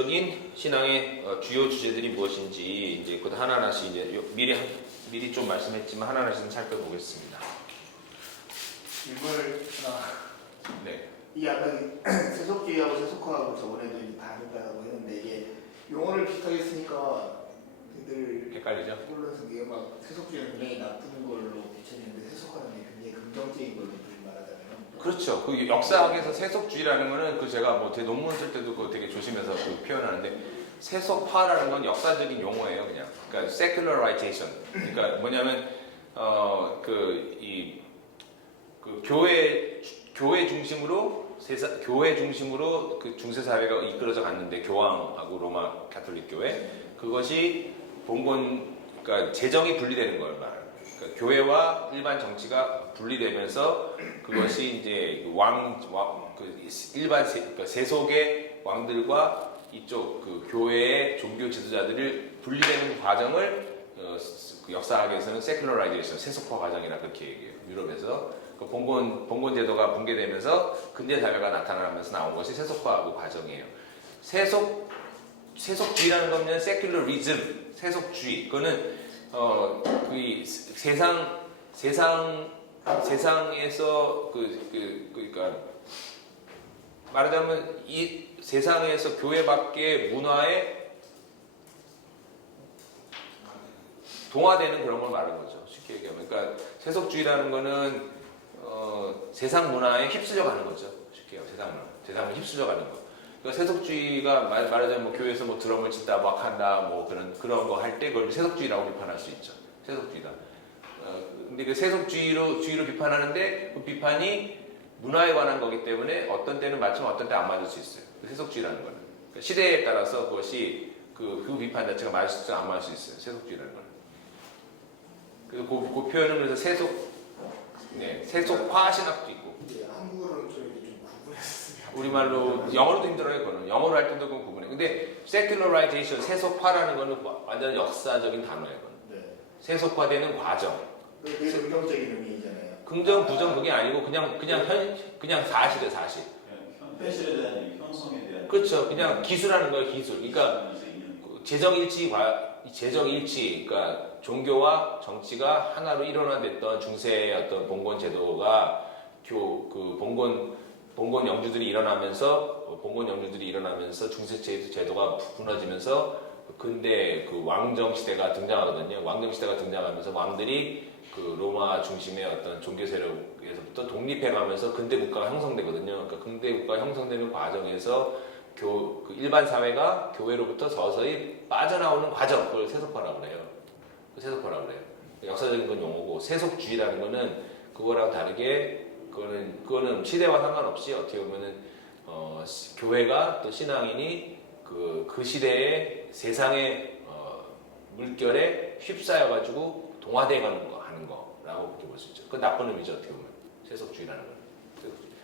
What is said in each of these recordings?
기독적인 신앙의 주요 주제들이 무엇인지 이제 그 하나하나씩 이제 미리 좀 말씀했지만 하나하나씩 살펴보겠습니다. 질문을 하나. 네. 이 약간 세속주의하고 세속화하고 저번에도 이제 다르다고 했는데 이게 용어를 비슷하게 쓰니까 늘 헷갈리죠? 혼란스러운 게 막 세속주의는 굉장히 나쁜 걸로 비춰지는데 세속화는 굉장히 긍정적인 걸로 말하잖아요. 그렇죠. 그 역사학에서 세속주의라는 거는 그 제가 뭐 제 논문 쓸 때도 그거 되게 조심해서 그 표현하는데 세속화라는 건 역사적인 용어예요, 그냥. 그러니까 secularization. 그러니까 뭐냐면 교회 중심으로 그 중세 사회가 이끌어져 갔는데 교황하고 로마 가톨릭 교회 그것이 그러니까 재정이 분리되는 걸 말해요. 그러니까 교회와 일반 정치가 분리되면서 그것이 이제 그러니까 세속의 왕들과 이쪽 그 교회의 종교 지도자들을 분리되는 과정을 그 역사학에서는 세큘러라이제이션, 세속화 과정이라 그렇게 얘기해요. 유럽에서 그 봉건 제도가 붕괴되면서 근대 사회가 나타나면서 나온 것이 세속화 과정이에요. 세속주의라는 거는 세큘러리즘, 세속주의. 그거는 그 세상에서 그러니까 말하자면 이 세상에서 교회 밖의 문화에 동화되는 그런 걸 말하는 거죠. 쉽게 얘기하면. 그러니까 세속주의라는 거는 세상 문화에 휩쓸려 가는 거죠. 쉽게 얘기하면. 세상을 휩쓸려 가는 거. 그러니까 세속주의가 말하자면 뭐 교회에서 뭐 드럼을 치다 막 한다 뭐 그런 거 할 때 그걸 세속주의라고 비판할 수 있죠. 세속주의다. 근데 그 세속주의로 비판하는데 그 비판이 문화에 관한 거기 때문에 어떤 때는 맞지만 어떤 때 안 맞을 수 있어요. 세속주의라는 거는. 그러니까 시대에 따라서 그것이 그 비판 자체가 맞을 수 있어 안 맞을 수 있어요. 세속주의라는 거는. 그래서 그 표현은 그래서 세속화 신학도 있고. 한국어로는 좀 구분했으면. 우리말로 영어로도 힘들어요. 그거는 영어로 할 때도 그건 구분해. 근데 secularization 세속화라는 거는 완전 역사적인 단어예요. 네. 세속화되는 과정. 그게 긍정적인 의미잖아요. 긍정 부정 그게 아니고 그냥 사실이에요. 사실. 현실에 대한 형성에 대한. 그렇죠. 그냥 기술하는 거예요. 기술. 그러니까 재정일치. 그러니까 종교와 정치가 하나로 일원화됐던 중세의 어떤 봉건 제도가 봉건 영주들이 일어나면서 중세 제도가 무너지면서 근대 그 왕정 시대가 등장하거든요. 왕정 시대가 등장하면서 왕들이 그 로마 중심의 어떤 종교 세력에서부터 독립해가면서 근대 국가가 형성되거든요. 그러니까 근대 국가가 형성되는 과정에서 그 일반 사회가 교회로부터 서서히 빠져나오는 과정, 그걸 세속화라고 그래요. 역사적인 건 용어고 세속주의라는 거는 그거랑 다르게 그거는 시대와 상관없이 어떻게 보면은 교회가 또 신앙인이 그 시대의 세상의 물결에 휩싸여가지고 동화돼가는 거 하는 거라고 그렇게 볼 수 있죠. 그건 나쁜 의미죠 어떻게 보면 세속주의라는 건.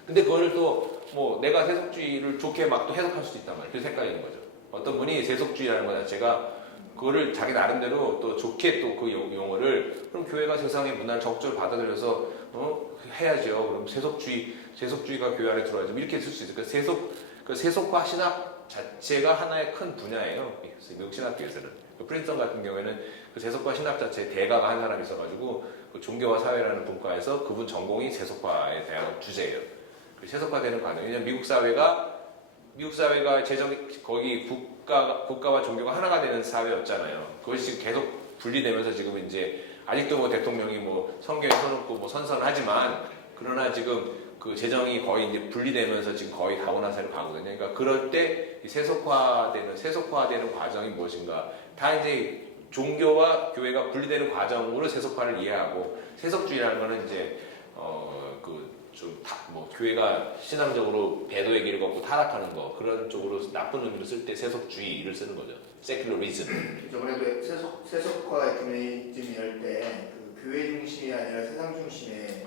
근데 그걸 또 뭐 내가 세속주의를 좋게 막 또 해석할 수도 있단 말이에요. 그래서 헷갈리는 거죠. 어떤 분이 세속주의라는 거 자체가 그거를 자기 나름대로 또 좋게 또 그 용어를 그럼 교회가 세상의 문화를 적극적으로 받아들여서 해야죠. 그럼 세속주의가 교회 안에 들어와야죠. 이렇게 쓸 수 있어요. 그 세속화 신학 자체가 하나의 큰 분야예요. 미국 신학교에서는. 프린스턴 같은 경우에는 그 세속화 신학 자체에 대가가 한 사람이 있어가지고 그 종교와 사회라는 분과에서 그분 전공이 세속화에 대한 주제예요. 그 세속화되는 과정. 왜냐면 미국 사회가 거기 국가와 종교가 하나가 되는 사회였잖아요. 그것이 지금 계속 분리되면서 지금 이제 아직도 뭐 대통령이 뭐 성경에 써놓고 뭐 선선하지만 그러나 지금 그 재정이 거의 이제 분리되면서 지금 거의 다원화사로 가거든요. 그러니까 그럴 때 세속화되는 과정이 무엇인가? 다 이제 종교와 교회가 분리되는 과정으로 세속화를 이해하고 세속주의라는 거는 이제 뭐 교회가 신앙적으로 배도의 길을 걷고 타락하는 거 그런 쪽으로 나쁜 의미로 쓸 때 세속주의를 쓰는 거죠. 세큘러리즘. 저번에도 세속화 에큐메니즘이 할 때 그 교회 중심이 아니라 세상 중심의.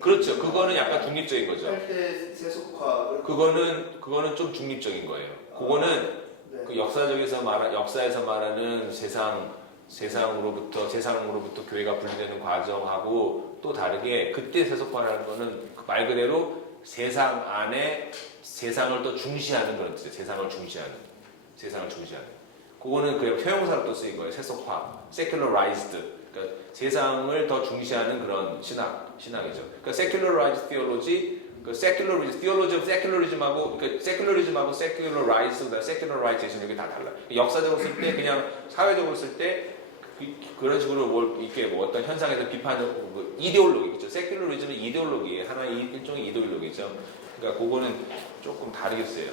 그렇죠. 그거는 약간 중립적인 거죠. 할 때 세속화. 그거는 좀 중립적인 거예요. 그거는 네. 그 역사에서 말하는 세상으로부터 교회가 분리되는 과정하고 또 다르게 그때 세속화라는 거는 말 그대로 세상 안에 세상을 또 중시하는 그런 뜻이에요. 세상을 중시하는. 세상을 중시하는. 그거는 그냥 표용사로 또 쓰인 거예요. 세속화, secularized. 그러니까 세상을 더 중시하는 그런 신학이죠. 그러니까 secularized theology, 그 secularism, theology of secularism하고, 그러니까 secularism하고 secularized, secularization 이게 다 달라요. 역사적으로 쓸 때, 그냥 사회적으로 쓸 때 그런 식으로 뭘 이렇게 뭐 어떤 현상에서 비판하는 뭐 이데올로기죠. secularism은 이데올로기예요. 하나의 일종의 이데올로기죠. 그러니까 그거는 조금 다르겠어요.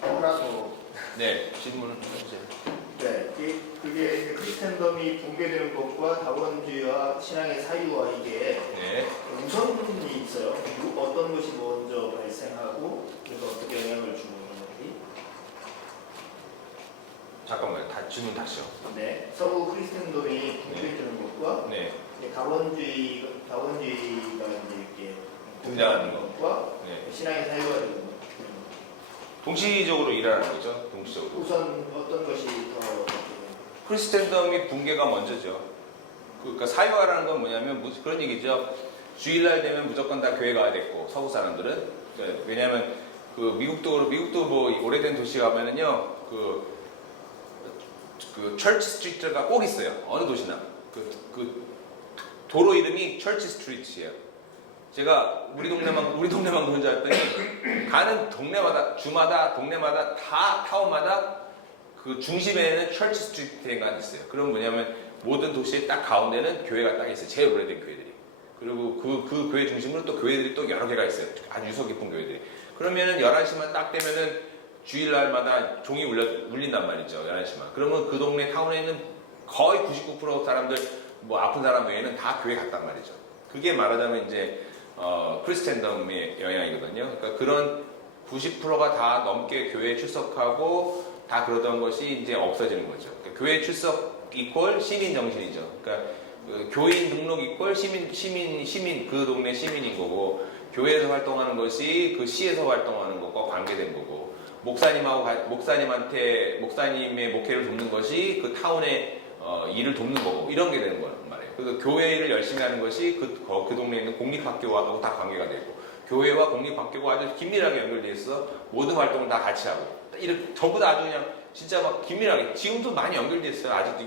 하나 더. 네, 질문을 해주세요. 네, 그게 이제 크리스텐덤이 붕괴되는 것과 다원주의와 신앙의 사유와 이게 네. 우선이 있어요. 어떤 것이 먼저 발생하고 그래서 어떻게 영향을 주는 건지. 잠깐만요. 질문 다시요. 네, 서구 크리스텐덤이 붕괴되는 것과 네. 이제 다원주의가 이제 이렇게 등장하는 것과 네. 신앙의 사유가 되는 것. 동시적으로 일어나는 거죠. 동시적으로. 우선 어떤 것이 더 크리스텐덤이 붕괴가 먼저죠. 그러니까 사유화라는 건 뭐냐면 그런 얘기죠. 주일날 되면 무조건 다 교회 가야 됐고 서구 사람들은 그러니까 왜냐하면 그 미국도 뭐 오래된 도시 가면은요 그 철치 스트리트가 꼭 있어요. 어느 도시나 그 도로 이름이 철치 스트리트예요. 제가 우리 동네만 그런 줄 알았더니 가는 동네마다 주마다 동네마다 다 타운마다 그 중심에는 철치 스트리트가 있어요. 그럼 뭐냐면 모든 도시의 딱 가운데는 교회가 딱 있어요. 제일 오래된 교회들이. 그리고 그 교회 중심으로 또 교회들이 또 여러 개가 있어요. 아주 유서 깊은 교회들이. 그러면은 11시만 딱 되면은 주일날마다 종이 울린단 말이죠. 11시만. 그러면 그 동네 타운에 있는 거의 99% 사람들 뭐 아픈 사람 외에는 다 교회 갔단 말이죠. 그게 말하자면 이제 크리스텐덤의 영향이거든요. 그러니까 그런 90%가 다 넘게 교회에 출석하고 다 그러던 것이 이제 없어지는 거죠. 그러니까 교회 출석 이퀄 시민 정신이죠. 그러니까 교인 등록 이퀄 시민 그 동네 시민인 거고 교회에서 활동하는 것이 그 시에서 활동하는 것과 관계된 거고 목사님의 목회를 돕는 것이 그 타운의 일을 돕는 거고 이런 게 되는 거란 말이에요. 그래서 교회를 열심히 하는 것이 그 동네에 있는 공립학교하고 다 관계가 되고 교회와 공립학교가 아주 긴밀하게 연결되어 있어 모든 활동을 다 같이 하고 이렇게 전부 다 아주 그냥 진짜 막 긴밀하게 지금도 많이 연결되어 있어요. 아직도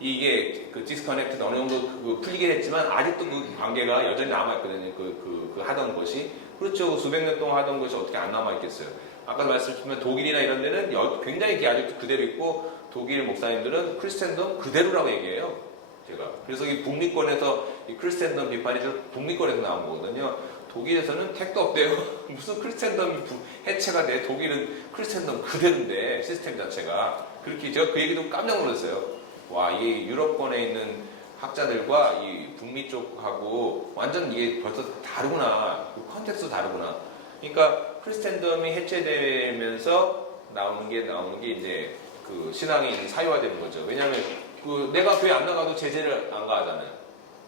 이게 그 디스커넥트도 어느 정도 풀리긴 했지만 아직도 그 관계가 여전히 남아있거든요. 그 하던 것이 그렇죠. 수백 년 동안 하던 것이 어떻게 안 남아있겠어요. 아까 말씀드렸지만 독일이나 이런 데는 굉장히 아직도 그대로 있고 독일 목사님들은 크리스텐덤 그대로라고 얘기해요. 제가 그래서 이 북미권에서 이 크리스텐덤 비판이 좀 북미권에서 나온 거거든요. 독일에서는 택도 없대요. 무슨 크리스텐덤이 해체가 돼? 독일은 크리스텐덤 그대로인데 시스템 자체가 그렇게 제가 그 얘기도 깜짝 놀랐어요. 와, 이게 유럽권에 있는 학자들과 이 북미 쪽하고 완전 이게 벌써 다르구나. 그 컨텍스트도 다르구나. 그러니까 크리스텐덤이 해체되면서 나오는 게 이제 그 신앙이 사유화되는 거죠. 왜냐하면 그 내가 교회 안 나가도 제재를 안 가하잖아요.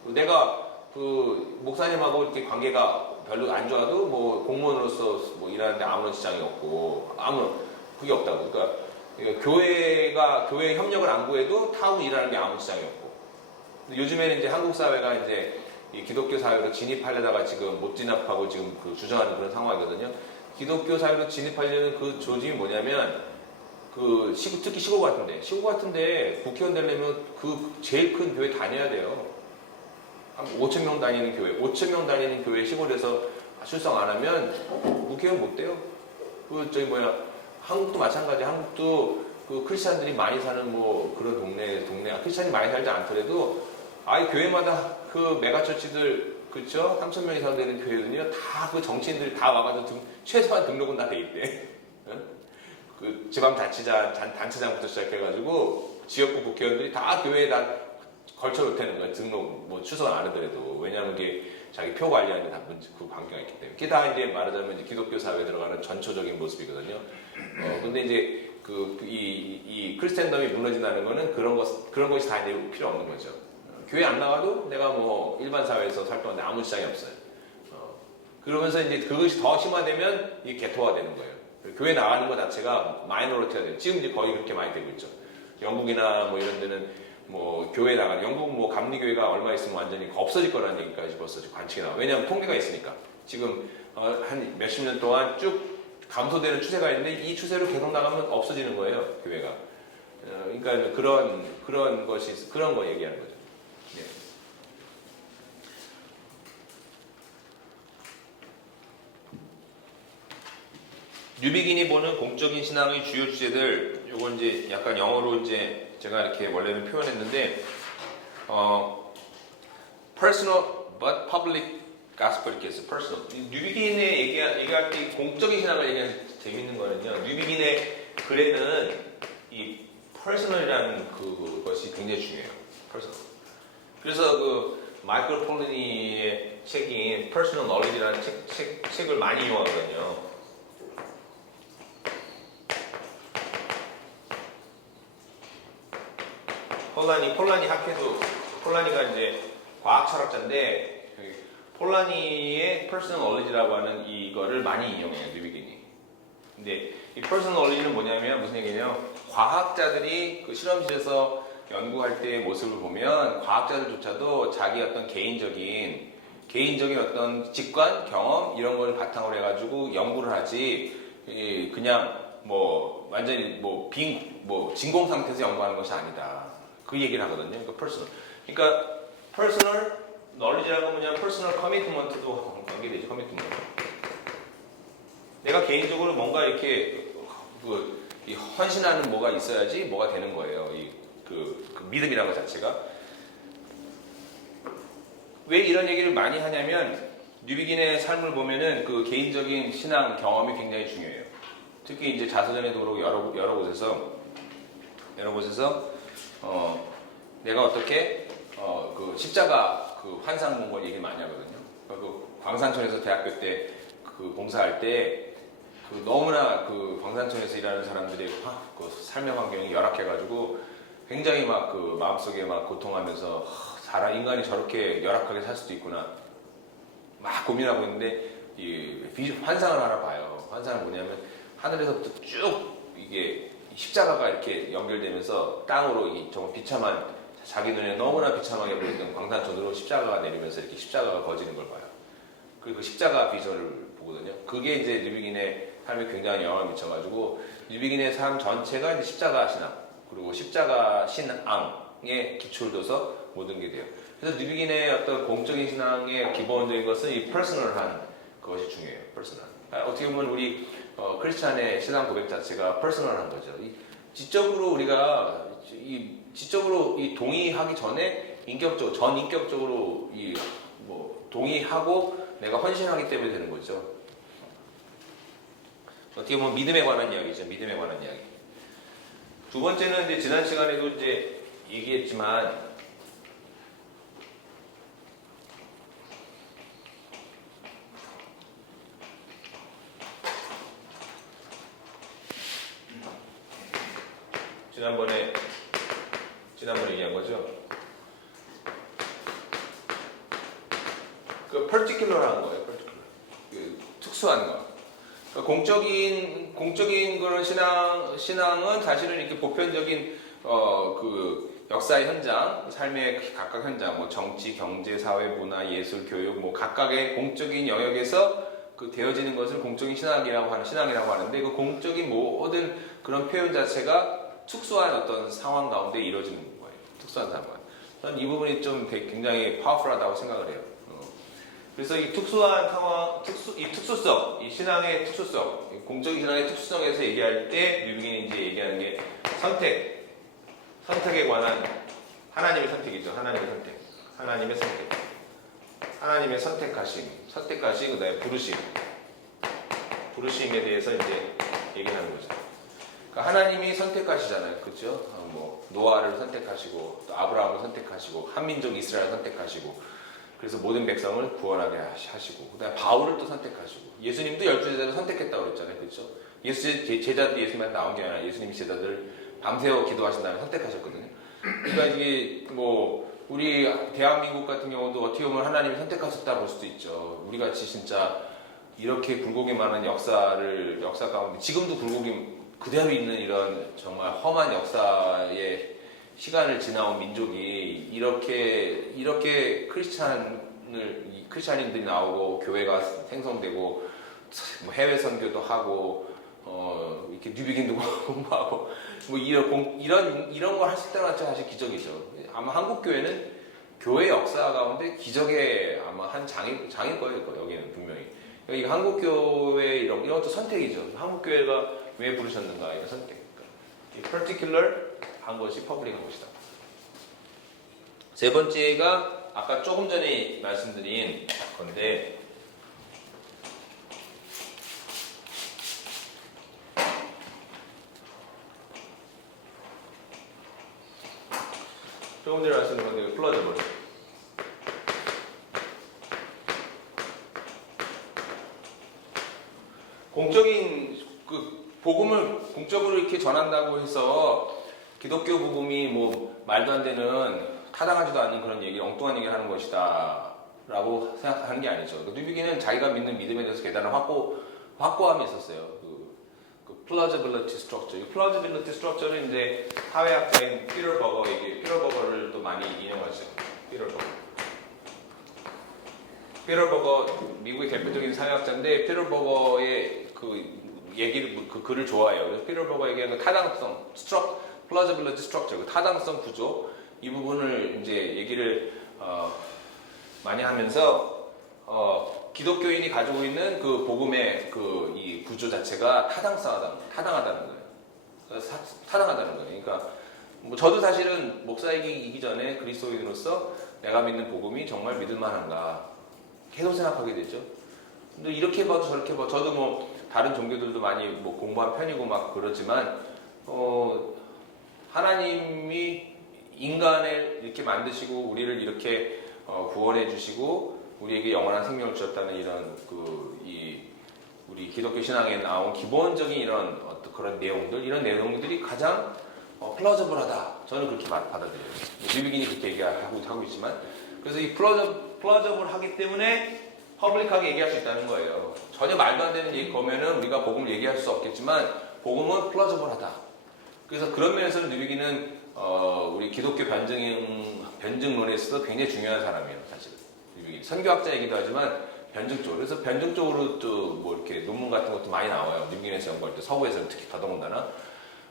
내가 그 목사님하고 이렇게 관계가 별로 안 좋아도 뭐 공무원으로서 뭐 일하는데 아무런 지장이 없고 그게 없다고. 그러니까 교회 협력을 안 구해도 타운 일하는 게 아무 지장이 없고. 요즘에는 이제 한국 사회가 이제 이 기독교 사회로 진입하려다가 지금 못 진입하고 지금 그 주저하는 그런 상황이거든요. 기독교 사회로 진입하려는 그 조짐이 뭐냐면 특히 시골 같은데 국회의원 되려면 그 제일 큰 교회 다녀야 돼요. 한 5,000명 다니는 교회, 5,000명 다니는 교회 시골에서 출석 안 하면 국회의원 못 돼요. 한국도 마찬가지. 한국도 그 크리스찬들이 많이 사는 뭐 그런 동네 크리스찬이 많이 살지 않더라도 아예 교회마다 그 메가처치들 그렇죠? 3,000명 이상 되는 교회는요 다 그 정치인들이 다 와가지고 최소한 등록은 다 돼 있대. 그 지방자치단체장부터 시작해가지고 지역구 국회의원들이 다 교회에 다 걸쳐 놓다는 거야. 등록 뭐 출석 안 하더라도. 왜냐하면 이게 자기 표 관리하는 게 다 그 관계가 있기 때문에. 그게 다 이제 말하자면 이제 기독교 사회에 들어가는 전초적인 모습이거든요. 근데 이제 이 크리스텐덤이 무너진다는 거는 그런 것이 다 이제 필요 없는 거죠. 교회 안 나가도 내가 뭐 일반 사회에서 활동하는데 아무 지장이 없어요. 그러면서 이제 그것이 더 심화되면 이게 개토화되는 거예요. 교회 나가는 것 자체가 마이너리티가 돼요. 지금 이제 거의 그렇게 많이 되고 있죠. 영국이나 뭐 이런 데는 뭐 교회 나가는 영국 뭐 감리교회가 얼마 있으면 완전히 없어질 거라는 얘기까지 벌써 관측이 나와. 왜냐하면 통계가 있으니까. 지금 한 몇십 년 동안 쭉 감소되는 추세가 있는데 이 추세로 계속 나가면 없어지는 거예요, 교회가. 그러니까 그런 것이 그런 거 얘기하는 거죠. 네. 뉴비긴이 보는 공적인 신앙의 주요 주제들, 요거 이제 약간 영어로 이제 제가 이렇게 원래는 표현했는데, personal but public gospel 이렇게 해서 personal. 뉴비긴의 얘기할 때 공적인 신앙을 얘기하는 재밌는 거는요, 뉴비긴의 글에는 이 personal이라는 그것이 굉장히 중요해요. personal. 그래서 그 마이클 폴리니의 책인 personal knowledge라는 책을 많이 이용하거든요. 폴라니가 이제 과학 철학자인데, 폴라니의 퍼스널 knowledge라고 하는 이거를 많이 인용해요, 뉴비긴이. 근데 이 퍼스널 knowledge는 뭐냐면 무슨 얘기냐면, 과학자들이 그 실험실에서 연구할 때의 모습을 보면 과학자들조차도 자기 어떤 개인적인 어떤 직관, 경험 이런 걸 바탕으로 해가지고 연구를 하지, 그냥 뭐 완전히 진공 상태에서 연구하는 것이 아니다. 그 얘기를 하거든요. 그러니까 퍼스널 knowledge라고 뭐냐, 퍼스널 커미트먼트도 관계되죠. 커미트먼트. 내가 개인적으로 뭔가 이렇게 이 헌신하는 뭐가 있어야지 뭐가 되는 거예요. 그 믿음이라는 것 자체가. 왜 이런 얘기를 많이 하냐면, 뉴비긴의 삶을 보면은 그 개인적인 신앙 경험이 굉장히 중요해요. 특히 이제 자서전에도 그렇고 여러 곳에서 내가 어떻게 그 십자가 그 환상 본 걸 얘기 많이 하거든요. 그 광산촌에서 대학교 때 그 봉사할 때 그 너무나 그 광산촌에서 일하는 사람들의 그 삶의 환경이 열악해가지고 굉장히 막 그 마음속에 막 고통하면서 인간이 저렇게 열악하게 살 수도 있구나 막 고민하고 있는데 이 환상을 하나 봐요. 환상은 뭐냐면 하늘에서부터 쭉 이게 십자가가 이렇게 연결되면서 땅으로 정말 비참한, 자기 눈에 너무나 비참하게 보였던 광산촌으로 십자가가 내리면서 이렇게 십자가가 거지는 걸 봐요. 그리고 그 십자가 비전을 보거든요. 그게 이제 뉴비긴의 삶에 굉장히 영향을 미쳐가지고 뉴비긴의 삶 전체가 이제 십자가 신앙, 그리고 십자가 신앙에 기초를 둬서 모든 게 돼요. 그래서 뉴비긴의 어떤 공적인 신앙의 기본적인 것은 이 퍼스널한 그것이 중요해요. 퍼스널. 어떻게 보면 우리 크리스찬의 신앙 고백 자체가 퍼스널한 거죠. 지적으로 우리가 지적으로 동의하기 전에 전인격적으로 동의하고 내가 헌신하기 때문에 되는 거죠. 어떻게 보면 믿음에 관한 이야기죠. 믿음에 관한 이야기. 두 번째는 이제 지난 시간에도 이제 얘기했지만, 지난번에 얘기한 거죠. 그 particular한 거예요. 그 특수한 거. 그러니까 공적인 그런 신앙은 사실은 이렇게 보편적인 그 역사의 현장, 삶의 각각 현장, 뭐 정치, 경제, 사회, 문화, 예술, 교육, 뭐 각각의 공적인 영역에서 그 되어지는 것을 공적인 신앙이라고 하는데, 그 공적인 모든 그런 표현 자체가 특수한 어떤 상황 가운데 이루어지는 거예요. 특수한 상황. 저는 이 부분이 좀 굉장히 파워풀하다고 생각을 해요. 그래서 이 특수한 상황, 이 특수성, 이 신앙의 특수성, 공적인 신앙의 특수성에서 얘기할 때 뉴비긴이 이제 얘기하는 게 선택에 관한 하나님의 선택이죠. 하나님의 선택하심, 그다음에 부르심에 대해서 이제 얘기하는 거죠. 그러니까 하나님이 선택하시잖아요, 그렇죠? 뭐 노아를 선택하시고, 또 아브라함을 선택하시고, 한민족 이스라엘을 선택하시고, 그래서 모든 백성을 구원하게 하시고, 그다음에 바울을 또 선택하시고, 예수님도 12제자를 선택했다고 그랬잖아요, 그렇죠? 제자들이 예수님한테 나온 게 아니라 예수님이 제자들 밤새워 기도하신 다음에 선택하셨거든요. 그러니까 이게 뭐 우리 대한민국 같은 경우도 어떻게 보면 하나님이 선택하셨다 볼 수도 있죠. 우리 같이 진짜 이렇게 굴곡이 많은 역사 가운데 지금도 굴곡이 그대로 있는 이런 정말 험한 역사의 시간을 지나온 민족이 이렇게 크리스찬인들이 나오고 교회가 생성되고 뭐 해외 선교도 하고 이렇게 뉴비긴도 공부하고 뭐 이런 걸 하실 때는 사실 기적이죠. 아마 한국 교회는 교회 역사 가운데 기적의 아마 한 장일 거예요. 여기는 분명히. 이 한국 교회 이런 것도 선택이죠. 한국 교회가 왜 부르셨는가 이런 선택. 이 particular 한 것이 퍼블릭한 것이다. 세 번째가 아까 조금 전에 말씀드린 건데. 조금 전에 말씀드린 건데 플러저블. 공적인 그 복음을 공적으로 이렇게 전한다고 해서 기독교 복음이 뭐 말도 안 되는 타당하지도 않는 그런 얘기, 엉뚱한 얘기를 하는 것이다라고 생각하는 게 아니죠. 뉴비기는 자기가 믿는 믿음에 대해서 대단한 확고함이 있었어요. 그 plausibility structure. 이 plausibility structure는 이제 사회학자인 피터 버거에게 피터 버거를 또 많이 인용하죠. 피터 버거 미국의 대표적인 사회학자인데 피터 버거의 그 얘기를 그 글을 좋아해요. 그래서 피터 버거 얘기하는 타당성, plausibility structure, 그 타당성 구조 이 부분을 이제 얘기를 많이 하면서 기독교인이 가지고 있는 그 복음의 그 이 구조 자체가 타당하다는 거예요. 타당하다는 거예요. 그러니까 뭐 저도 사실은 목사이기 전에 그리스도인으로서 내가 믿는 복음이 정말 믿을만한가 계속 생각하게 되죠. 근데 이렇게 봐도 저렇게 봐도 저도 뭐 다른 종교들도 많이 뭐 공부한 편이고 막 그렇지만 하나님이 인간을 이렇게 만드시고 우리를 이렇게 구원해 주시고 우리에게 영원한 생명을 주셨다는 이런 우리 기독교 신앙에 나온 기본적인 이런 어떤 그런 내용들 이런 내용들이 가장 플라저블하다. 저는 그렇게 받아들여요. 뉴비긴이 그렇게 얘기하고 있지만 그래서 이 플라저블하기 때문에 퍼블릭하게 얘기할 수 있다는 거예요. 전혀 말도 안 되는 거면은 우리가 복음을 얘기할 수 없겠지만 복음은 플라저블하다. 그래서 그런 면에서는 뉴비긴은 우리 기독교 변증론에서도 굉장히 중요한 사람이에요, 사실. 선교학자이기도 하지만 변증 쪽으로. 그래서 변증 쪽으로 또 뭐 이렇게 논문 같은 것도 많이 나와요. 뉴비긴에서 연구할 때 서구에서는 특히 더더군다나.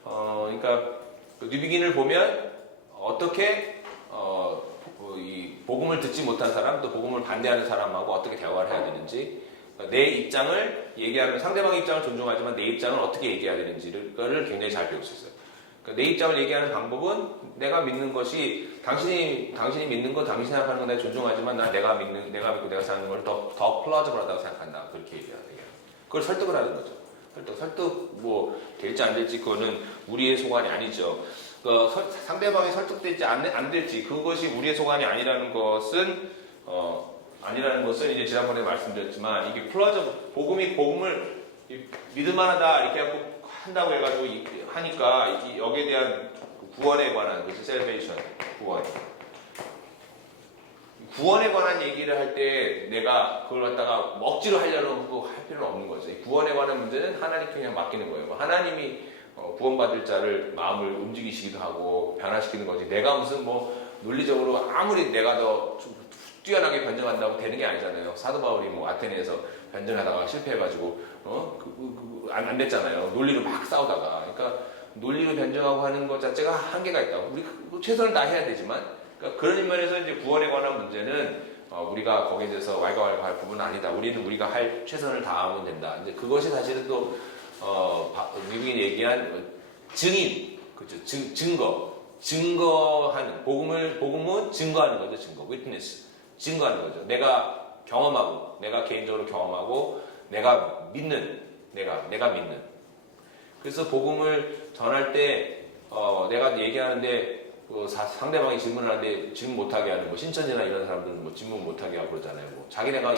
그러니까 뉴비긴을 보면 어떻게 이 복음을 듣지 못한 사람 또 복음을 반대하는 사람하고 어떻게 대화를 해야 되는지 내 입장을 얘기하면 상대방의 입장을 존중하지만 내 입장을 어떻게 얘기해야 되는지를 굉장히 잘 배울 수 있어요. 내 입장을 얘기하는 방법은 내가 믿는 것이 당신이 믿는 건 당신이 생각하는 건 내가 존중하지만 내가 믿고 내가 생각하는 걸 더 플라저블하다고 생각한다. 그렇게 얘기해요. 그걸 설득을 하는 거죠. 설득 뭐 될지 안 될지 그거는 우리의 소관이 아니죠. 상대방이 설득될지 안 될지 그것이 우리의 소관이 아니라는 것은 이제 지난번에 말씀드렸지만 이게 복음을 믿을만하다 이렇게 한다고 해가지고 하니까 여기에 대한 구원에 관한 그래서 셀베이션 구원에 관한 얘기를 할 때 내가 그걸 갖다가 억지로 하려고 할 필요는 없는 거죠. 구원에 관한 문제는 하나님께 그냥 맡기는 거예요. 하나님이 구원받을 자를 마음을 움직이시기도 하고 변화시키는 거지. 내가 무슨 뭐 논리적으로 아무리 내가 더 뛰어나게 변증한다고 되는 게 아니잖아요. 사도 바울이 뭐 아테네에서 변증하다가 실패해가지고 안 됐잖아요. 논리로 막 싸우다가. 그러니까 논리로 변증하고 하는 것 자체가 한계가 있다고. 우리 최선을 다해야 되지만 그러니까 그런 면에서 이제 구원에 관한 문제는 우리가 거기에 대해서 왈가왈부할 부분은 아니다. 우리가 할 최선을 다하면 된다. 이제 그것이 사실은 또 미국인이 얘기한 증인, 그렇죠? 증거하는 복음은 증거하는 거죠. witness, 증거하는 거죠. 내가 경험하고, 내가 개인적으로 경험하고, 내가 믿는. 그래서 복음을 전할 때 내가 얘기하는데 상대방이 질문을 하는데 질문 못하게 하는 신천지나 이런 사람들은 뭐 질문 못하게 하고 그러잖아요. 뭐 자기네가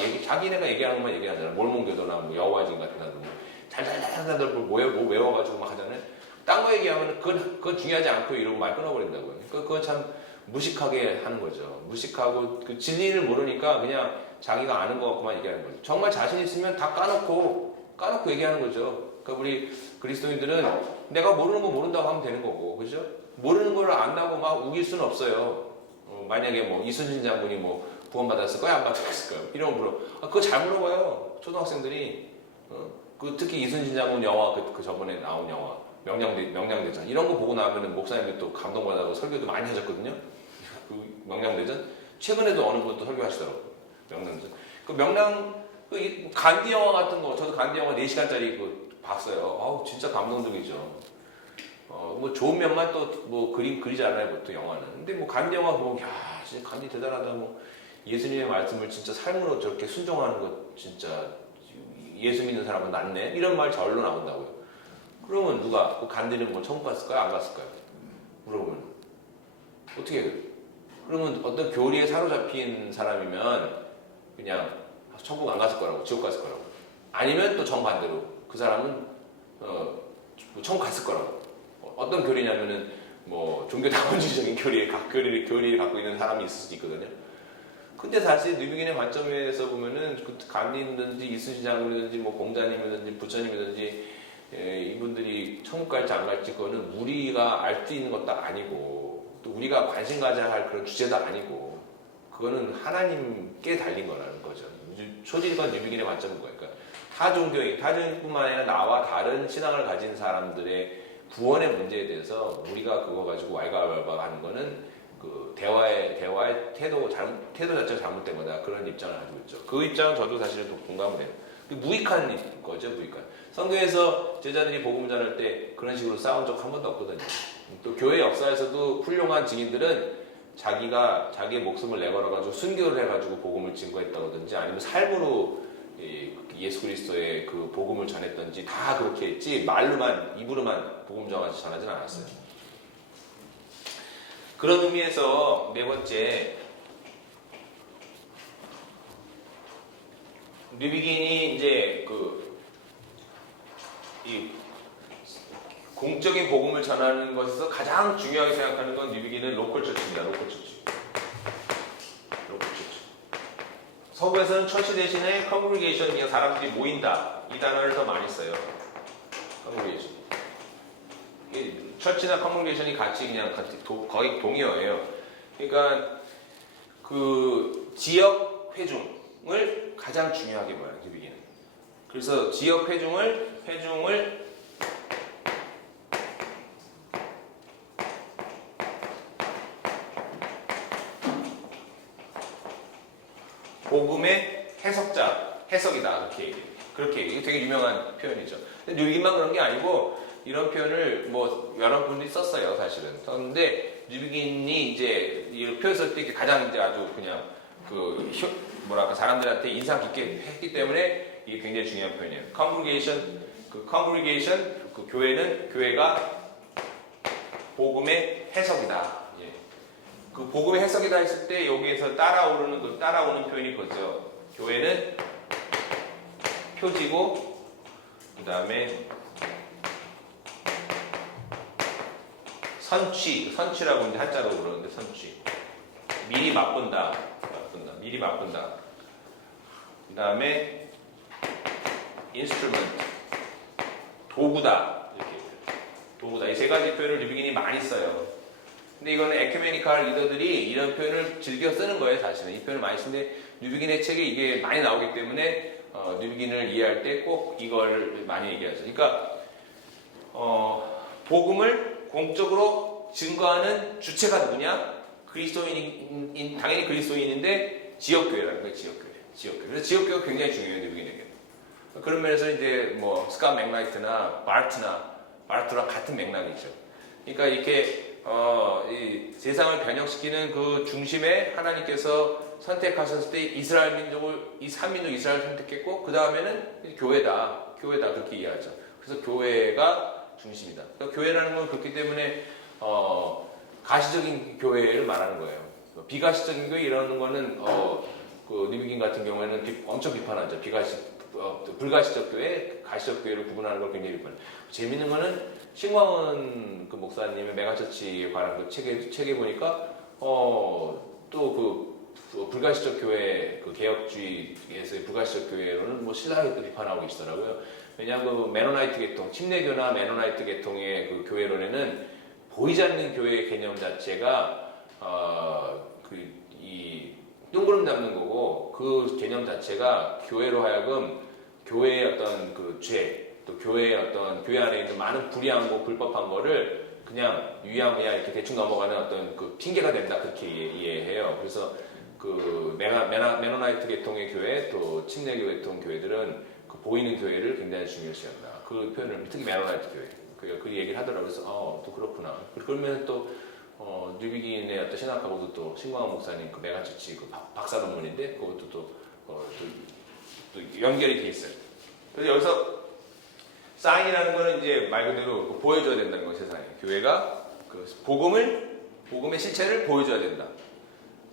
얘기하는 것만 얘기하잖아요. 몰몬교도나 뭐 여호와진 같은 사람들 잘잘잘잘 뭐 외워가지고 막 하잖아요. 딴 거 얘기하면 그건 중요하지 않고 이러고 말 끊어버린다고요. 그건 참 무식하게 하는 거죠. 무식하고 그 진리를 모르니까 그냥 자기가 아는 거 갖고만 얘기하는 거죠. 정말 자신 있으면 다 까놓고 얘기하는 거죠. 그러니까 우리 그리스도인들은 내가 모르는 거 모른다고 하면 되는 거고, 그죠? 모르는 걸 안다고 막 우길 수는 없어요. 만약에 뭐 이순신 장군이 뭐 구원받았을 거야, 안 받았을 거야? 이런 거 물어. 그거 잘 물어봐요. 초등학생들이. 그 특히 이순신 장군 영화 그 저번에 나온 영화 명량대전 이런 거 보고 나면은 목사님들 또 감동받아서 설교도 많이 하셨거든요. 그 명량대전 최근에도 어느 분도 설교하시더라고요. 명량대전 그 간디 영화 같은 거 저도 간디 영화 4시간짜리 봤어요. 아우 진짜 감동적이죠. 뭐 좋은 면만 또 뭐 그리잖아요, 보통 영화는. 근데 뭐 간디 영화 보면 야 진짜 간디 대단하다. 뭐 예수님의 말씀을 진짜 삶으로 저렇게 순종하는 것 진짜 예수 믿는 사람은 낫네 이런 말 절로 나온다고요. 그러면 누가 그 간디는 뭐 천국 갔을까요, 안 갔을까요? 물어보면 어떻게 해요? 그러면 어떤 교리에 사로잡힌 사람이면 그냥 천국 안 갔을 거라고, 지옥 갔을 거라고. 아니면 또 정반대로 그 사람은 천국 갔을 거라고. 어떤 교리냐면은 뭐 종교 다원주의적인 교리를 갖고 있는 사람이 있을 수도 있거든요. 근데 사실 뉴비긴의 관점에서 보면은 그 간디든지 이순신 장군이든지 뭐 공자님이든지 부처님이든지 이분들이 천국 갈지 안 갈지 그거는 우리가 알 수 있는 것도 아니고 또 우리가 관심 가져야 할 그런 주제도 아니고 그거는 하나님께 달린 거라는 거죠. 초지건 뉴비긴의 관점인 거예요. 그러니까 타종뿐만 아니라 나와 다른 신앙을 가진 사람들의 구원의 문제에 대해서 우리가 그거 가지고 왈가왈부하는 하는 거는 그 대화의 태도 자체가 잘못된 거다. 그런 입장을 가지고 있죠. 그 입장은 저도 사실은 좀 공감을 해요. 무익한 거죠, 무익한. 성경에서 제자들이 복음 전할 때 그런 식으로 싸운 적 한 번도 없거든요. 또 교회 역사에서도 훌륭한 증인들은 자기의 목숨을 내걸어가지고 순교를 해가지고 복음을 증거했다든지 아니면 삶으로 예수 그리스도의 그 복음을 전했던지 다 그렇게 했지 입으로만 복음 전하진 않았어요. 그런 의미에서 네 번째 뉴비긴이 이제 이 공적인 복음을 전하는 것에서 가장 중요하게 생각하는 건 뉴비긴은 로컬 처치입니다. 로컬 처치. 서구에서는 처치 대신에 커뮤니케이션, 그냥 사람들이 모인다 이 단어를 더 많이 써요. 커뮤니케이션. 처치나 커뮤니케이션이 같이 거의 동의어예요. 그러니까 그 지역 회중을 가장 중요하게 봐요, 뉴비긴은. 그래서 지역 회중을 복음의 해석이다. 그렇게 이게 되게 유명한 표현이죠. 근데 뉴비긴만 그런 게 아니고 이런 표현을 뭐 여러 분들이 썼어요, 사실은. 썼는데 뉴비긴이 이제 이 표현 쓸 때 가장 이제 아주 그냥 사람들한테 인상 깊게 했기 때문에 이게 굉장히 중요한 표현이에요. congregation, 그 교회가 복음의 해석이다. 그 복음의 해석이다 했을 때 여기에서 따라오는 표현이 그거죠. 교회는 표지고 그 다음에 선취라고 이제 한자로 그러는데 선취. 미리 맛본다. 그 다음에 instrument, 도구다. 도구다. 이 세 가지 표현을 뉴비긴이 많이 써요. 근데 이거는 에큐메니컬 리더들이 이런 표현을 즐겨 쓰는 거예요, 사실은. 이 표현을 많이 쓰는데 뉴비긴의 책에 이게 많이 나오기 때문에 뉴비긴을 이해할 때 꼭 이걸 많이 얘기하죠. 그러니까 복음을 공적으로 증거하는 주체가 누구냐? 당연히 그리스도인인데 지역교회라는 거예요, 지역교회. 그래서 지역교회가 굉장히 중요해요, 뉴비긴에게. 그런 면에서 이제 뭐 스캇 맥라이트나 바르트랑 같은 맥락이죠. 그러니까 이렇게 이 세상을 변혁시키는 그 중심에 하나님께서 선택하셨을 때 이스라엘 민족을 이 3민족 이스라엘을 선택했고 그 다음에는 교회다 그렇게 이해하죠. 그래서 교회가 중심이다. 그러니까 교회라는 건 그렇기 때문에 가시적인 교회를 말하는 거예요. 비가시적인 교회 이러는 거는 그 뉴비긴 같은 경우에는 엄청 비판하죠. 불가시적 교회, 가시적 교회를 구분하는 걸 굉장히 비판해요. 재밌는 거는 신광훈 그 목사님의 메가처치에 관한 그 책에 보니까 또 그 불가시적 교회 그 개혁주의에서의 불가시적 교회로는 뭐 신랄하게 또 비판하고 계시더라고요. 왜냐하면 그 메노나이트 계통, 침례교나 메노나이트 계통의 그 교회론에는 보이지 않는 교회의 개념 자체가 이 둥그름 잡는 거고 그 개념 자체가 교회로 하여금 교회의 어떤 그 죄, 또 교회의 어떤 교회 안에 있는 많은 불의한 거, 불법한 거를 그냥 유야무야 이렇게 대충 넘어가는 어떤 그 핑계가 된다 그렇게 이해해요. 그래서 그 메노나이트 계통의 교회, 또 침례교 계통 교회들은 그 보이는 교회를 굉장히 중요시한다. 그 표현을 특히 메노나이트 교회 그 얘기를 하더라고요. 그래서 또 그렇구나. 그러면 또 뉴비긴의 어떤 신학하고도 또 신광환 목사님 그 메가처치 그 박사 논문인데 그것도 또 연결이 돼 있어요. 그래서 여기서 사인이라는 거는 이제 말 그대로 보여줘야 된다는 거 세상에. 교회가 그 복음의 실체를 보여줘야 된다.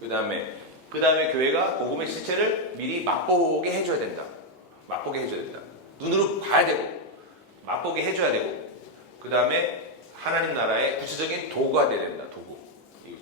그 다음에 교회가 복음의 실체를 미리 맛보게 해줘야 된다. 맛보게 해줘야 된다. 눈으로 봐야 되고 맛보게 해줘야 되고 그 다음에 하나님 나라의 구체적인 도구가 돼야 된다. 도구.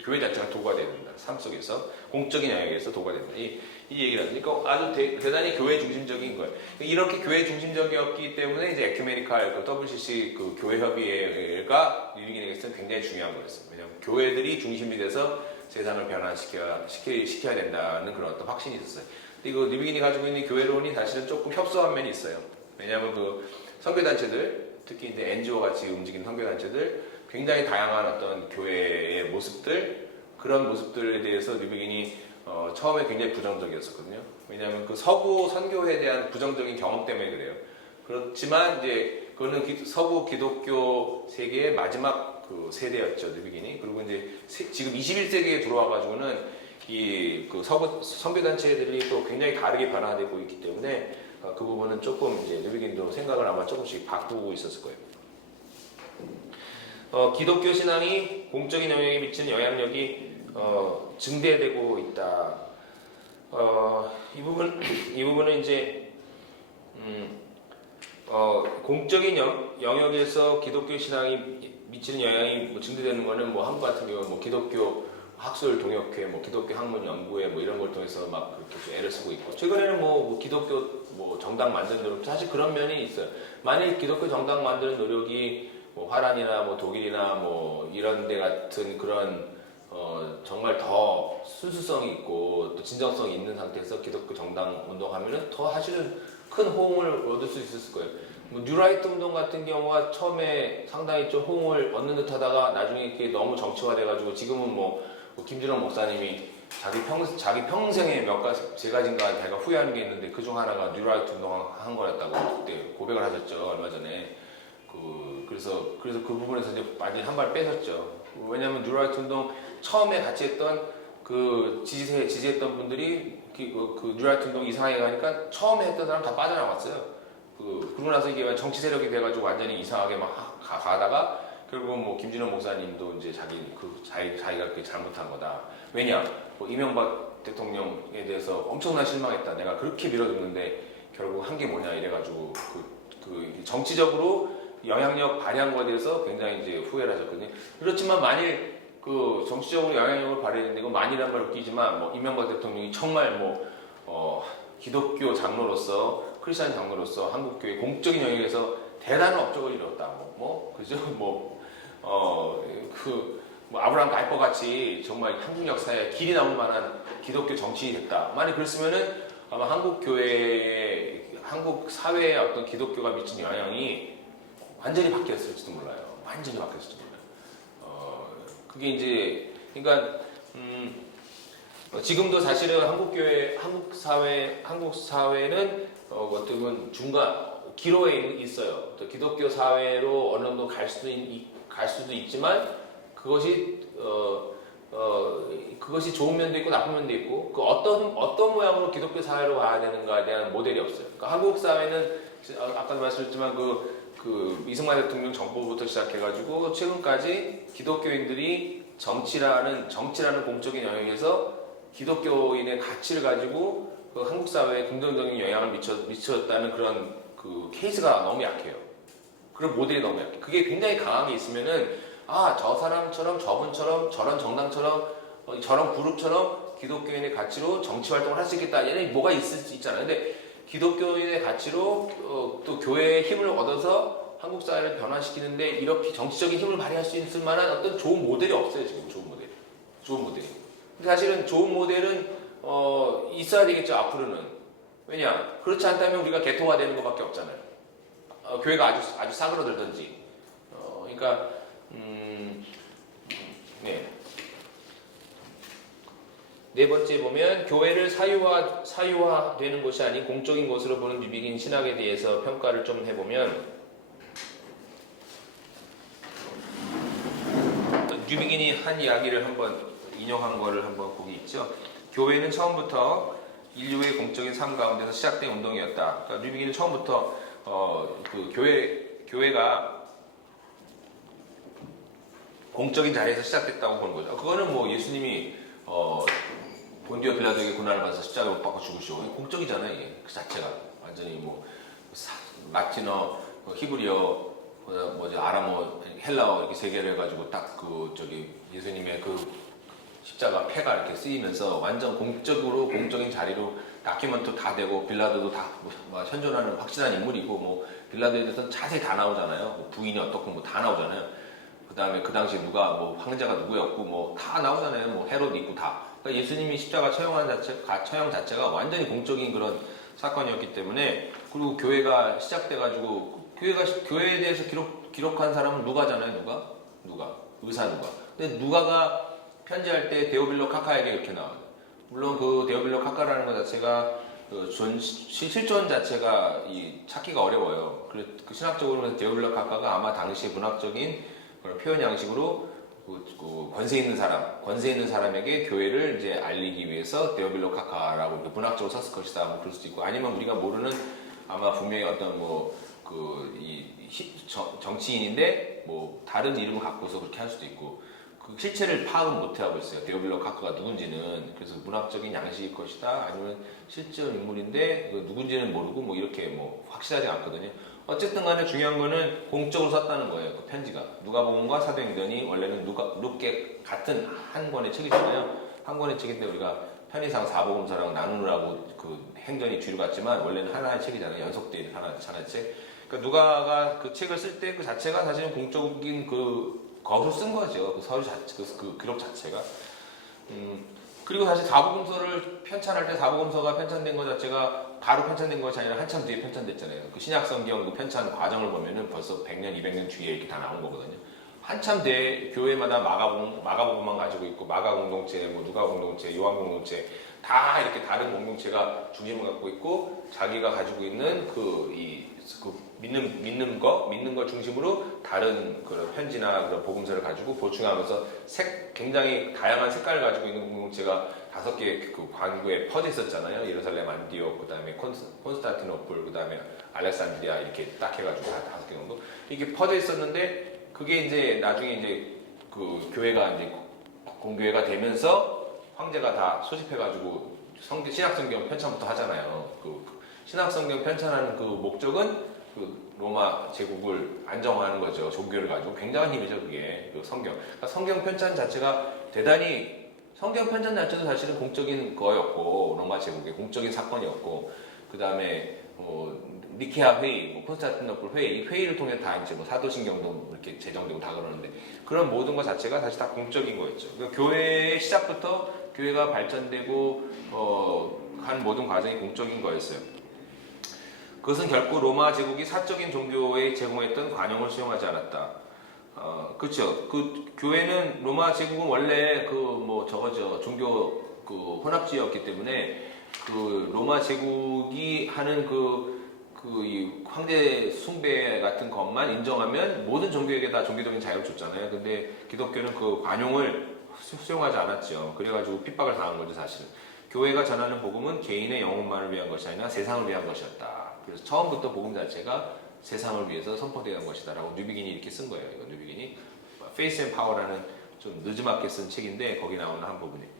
교회 자체가 도구가 돼야 된다. 삶 속에서 공적인 영역에서 도구가 된다. 이 얘기를 하니까 아주 대단히 교회 중심적인 거예요. 이렇게 교회 중심적이었기 때문에 이제 에큐메니칼 그 WCC 그 교회 협의회가 뉴비긴에게서는 굉장히 중요한 거였어요. 왜냐하면 교회들이 중심이 돼서 세상을 변화시켜야 된다는 그런 어떤 확신이 있었어요. 근데 이거 뉴비긴이 가지고 있는 교회론이 사실은 조금 협소한 면이 있어요. 왜냐하면 그 선교단체들, 특히 이제 NGO 같이 움직이는 선교단체들, 굉장히 다양한 어떤 교회의 모습들, 그런 모습들에 대해서 뉴비긴이 처음에 굉장히 부정적이었었거든요. 왜냐하면 그 서구 선교에 대한 부정적인 경험 때문에 그래요. 그렇지만 이제 그거는 서구 기독교 세계의 마지막 그 세대였죠, 뉴비긴이. 그리고 이제 지금 21세기에 들어와가지고는 이 그 서구 선교단체들이 또 굉장히 다르게 변화되고 있기 때문에 그 부분은 조금 이제 뉴비긴도 생각을 아마 조금씩 바꾸고 있었을 거예요. 기독교 신앙이 공적인 영역에 미치는 영향력이 증대되고 있다. 이 부분은 이제 공적인 영역에서 기독교 신앙이 미치는 영향이 뭐 증대되는 거는 뭐 한국 같은 경우 뭐 기독교 학술 동역회, 뭐 기독교 학문 연구회 뭐 이런 걸 통해서 막 그렇게 애를 쓰고 있고 최근에는 뭐 기독교 뭐 정당 만드는 노력 사실 그런 면이 있어요. 만일 기독교 정당 만드는 노력이 뭐 화란이나 뭐 독일이나 뭐 이런 데 같은 그런 정말 더 순수성이 있고 또 진정성이 있는 상태에서 기독교 정당 운동하면은 더 사실은 큰 호응을 얻을 수 있었을 거예요. 뭐 뉴라이트 운동 같은 경우가 처음에 상당히 좀 호응을 얻는 듯하다가 나중에 이렇게 너무 정치화돼가지고 지금은 뭐 김준영 목사님이 자기 평생에 몇 가지 세 가지인가 자기가 후회하는 게 있는데 그 중 하나가 뉴라이트 운동한 거였다고 그때 고백을 하셨죠 얼마 전에. 그래서 그 부분에서 이제 많이 한 발 빼셨죠. 왜냐하면 뉴라이트 운동 처음에 같이 했던 그 지지했던 분들이 그 뉴라이트 운동 이상하게 가니까 처음에 했던 사람 다 빠져나왔어요. 그러고 나서 이게 정치 세력이 돼가지고 완전히 이상하게 막 가다가 결국은 뭐 김준호 목사님도 이제 자기가 그게 잘못한 거다. 왜냐? 뭐 이명박 대통령에 대해서 엄청난 실망했다. 내가 그렇게 밀어줬는데 결국 한 게 뭐냐 이래가지고 그 정치적으로 영향력 발휘한 거에 대해서 굉장히 이제 후회를 하셨거든요. 그렇지만 만일 그 정치적으로 영향력을 발휘했는데 이건 만이란 말 웃기지만 뭐 이명박 대통령이 정말 기독교 장로로서 크리스찬 장로로서 한국교회 공적인 영역에서 대단한 업적을 이뤘다. 그죠? 아브라함 가이퍼 같이 정말 한국 역사에 길이 남을 만한 기독교 정치인이 됐다. 만약 그랬으면은 아마 한국 사회에 어떤 기독교가 미친 영향이 완전히 바뀌었을지도 몰라요. 완전히 바뀌었을지도 몰라요. 그게 이제, 그러니까, 지금도 사실은 한국 사회는, 어떻게 보면 기로에 있어요. 또 기독교 사회로 어느 정도 갈 수도 있지만, 그것이 좋은 면도 있고 나쁜 면도 있고, 어떤 모양으로 기독교 사회로 가야 되는가에 대한 모델이 없어요. 그러니까 한국 사회는, 아까도 말씀드렸지만, 이승만 대통령 정부부터 시작해가지고 최근까지 기독교인들이 정치라는 공적인 영역에서 기독교인의 가치를 가지고 한국 사회에 긍정적인 영향을 미쳤다는 그런 케이스가 너무 약해요. 그런 모델이 너무 약해요. 그게 굉장히 강하게 있으면은 저 사람처럼 저분처럼 저런 정당처럼 저런 그룹처럼 기독교인의 가치로 정치 활동을 할 수 있겠다. 얘네 뭐가 있잖아요. 근데 기독교인의 가치로 또 교회의 힘을 얻어서 한국 사회를 변화시키는데 이렇게 정치적인 힘을 발휘할 수 있을 만한 어떤 좋은 모델이 없어요. 지금 좋은 모델이. 근데 사실은 좋은 모델은 있어야 되겠죠. 앞으로는. 왜냐? 그렇지 않다면 우리가 개토화 되는 것밖에 없잖아요. 교회가 아주 싸그러들든지. 그러니까 네. 네 번째 보면 교회를 사유화되는 곳이 아닌 공적인 곳으로 보는 뉴비긴 신학에 대해서 평가를 좀 해보면 뉴비긴이 한 이야기를 한번 인용한 거를 한번 보기 있죠. 교회는 처음부터 인류의 공적인 삶 가운데서 시작된 운동이었다. 그러니까 뉴비긴은 처음부터 그 교회가 공적인 자리에서 시작됐다고 보는 거죠. 그거는 뭐 예수님이 본디오 빌라도에게 고난을 받아서 십자가에 못 박고 죽으시고 공적이잖아요. 이게 그 자체가 완전히 뭐 라틴어, 히브리어, 뭐지 아람어, 헬라어 이렇게 세 개를 해가지고 딱 그 저기 예수님의 그 십자가 패가 이렇게 쓰이면서 완전 공적인 자리로 다큐멘트 다 되고 빌라도도 다 뭐 현존하는 확실한 인물이고 뭐 빌라도에 대해서는 자세히 다 나오잖아요. 뭐 부인이 어떻고 뭐 다 나오잖아요. 그 다음에 그 당시 누가 뭐 황제가 누구였고 뭐 다 나오잖아요. 뭐 헤롯 있고 다. 그러니까 예수님이 십자가 처형 자체가 완전히 공적인 그런 사건이었기 때문에 그리고 교회가 시작돼가지고 교회에 대해서 기록한 사람은 누가잖아요. 누가 의사 누가. 근데 누가가 편지할 때 데오빌로 카카에게 이렇게 나와요. 물론 그 데오빌로 카카라는 것 자체가 실존 자체가 찾기가 어려워요. 그 신학적으로는 데오빌로 카카가 아마 당시의 문학적인 그런 표현 양식으로 그 권세 있는 사람에게 교회를 이제 알리기 위해서 데오빌로 카카라고 이렇게 문학적으로 썼을 것이다. 뭐 그럴 수도 있고 아니면 우리가 모르는 아마 분명히 어떤 정치인인데 뭐 다른 이름을 갖고서 그렇게 할 수도 있고 그 실체를 파악은 못 하고 있어요. 데오빌로 카카가 누군지는. 그래서 문학적인 양식일 것이다. 아니면 실제 인물인데 누군지는 모르고 뭐 이렇게 뭐 확실하지 않거든요. 어쨌든 간에 중요한 거는 공적으로 썼다는 거예요. 그 편지가. 누가복음과 사도행전이 원래는 룻게 같은 한 권의 책이잖아요. 한 권의 책인데 우리가 편의상 사복음서랑 나누느라고 그 행전이 뒤로 갔지만 원래는 하나의 책이잖아요. 연속된 하나의 책. 그러니까 누가가 그 책을 쓸 때 그 자체가 사실은 공적인 거기서 쓴 거죠. 그 서류 자체, 그 기록 자체가. 그리고 사실 사복음서를 편찬할 때 사복음서가 편찬된 것 자체가 바로 편찬된 것이 아니라 한참 뒤에 편찬됐잖아요. 그 신약성경 그 편찬 과정을 보면은 벌써 100년, 200년 뒤에 이렇게 다 나온 거거든요. 한참 뒤에 교회마다 마가복음만 가지고 있고 마가 공동체, 뭐 누가 공동체, 요한 공동체 다 이렇게 다른 공동체가 중심을 갖고 있고 자기가 가지고 있는 믿는 거 중심으로 다른 그런 편지나 그런 복음서를 가지고 보충하면서 굉장히 다양한 색깔을 가지고 있는 공동체가 5개 그 관구에 퍼져 있었잖아요. 예루살렘, 안디옥, 그 다음에 콘스탄티노플, 그 다음에 알렉산드리아 이렇게 딱 해가지고 5개 정도 이렇게 퍼져 있었는데 그게 이제 나중에 이제 그 교회가 이제 공교회가 되면서 황제가 다 소집해가지고 신약성경 편찬부터 하잖아요. 그 신약성경 편찬하는 그 목적은 그 로마 제국을 안정화하는 거죠. 종교를 가지고 굉장한 힘이죠. 그게 그 성경. 그러니까 성경 편찬 자체가 대단히 성경 편찬 자체도 사실은 공적인 거였고 로마 제국의 공적인 사건이었고 그 다음에 니케아 회의, 콘스탄티노플 회의, 이 회의를 통해 다 이제 사도신경도 이렇게 제정되고 다 그러는데 그런 모든 것 자체가 사실 다 공적인 거였죠. 그러니까 교회의 시작부터 교회가 발전되고 한 모든 과정이 공적인 거였어요. 그것은 결코 로마 제국이 사적인 종교에 제공했던 관용을 수용하지 않았다. 그렇죠. 그 교회는 로마 제국은 원래 종교 혼합주의였기 때문에 그 로마 제국이 하는 이 황제 숭배 같은 것만 인정하면 모든 종교에게 다 종교적인 자유를 줬잖아요. 근데 기독교는 그 관용을 수용하지 않았죠. 그래가지고 핍박을 당한 거죠, 사실은. 교회가 전하는 복음은 개인의 영혼만을 위한 것이 아니라 세상을 위한 것이었다. 그래서 처음부터 복음 자체가 세상을 위해서 선포되는 것이다라고 뉴비긴이 이렇게 쓴 거예요. 이거 뉴비긴이 Faith and Power라는 좀 늦지막게 쓴 책인데 거기 나오는 한 부분이에요.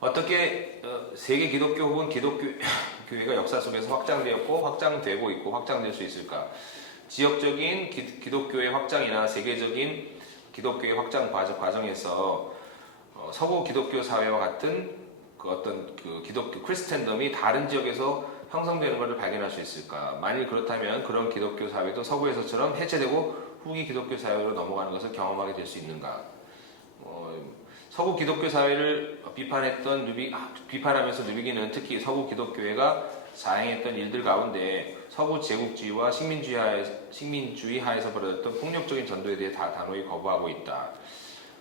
어떻게 세계 기독교 혹은 기독교회가 역사 속에서 확장되었고 확장되고 있고 확장될 수 있을까? 지역적인 기독교의 확장이나 세계적인 기독교의 확장 과정에서 서구 기독교 사회와 같은 기독교 크리스텐덤이 다른 지역에서 형성되는 것을 발견할 수 있을까? 만일 그렇다면 그런 기독교 사회도 서구에서처럼 해체되고 후기 기독교 사회로 넘어가는 것을 경험하게 될 수 있는가? 서구 기독교 사회를 비판하면서 누비기는 특히 서구 기독교회가 자행했던 일들 가운데 서구 제국주의와 식민주의 하에서 벌어졌던 폭력적인 전도에 대해 다 단호히 거부하고 있다.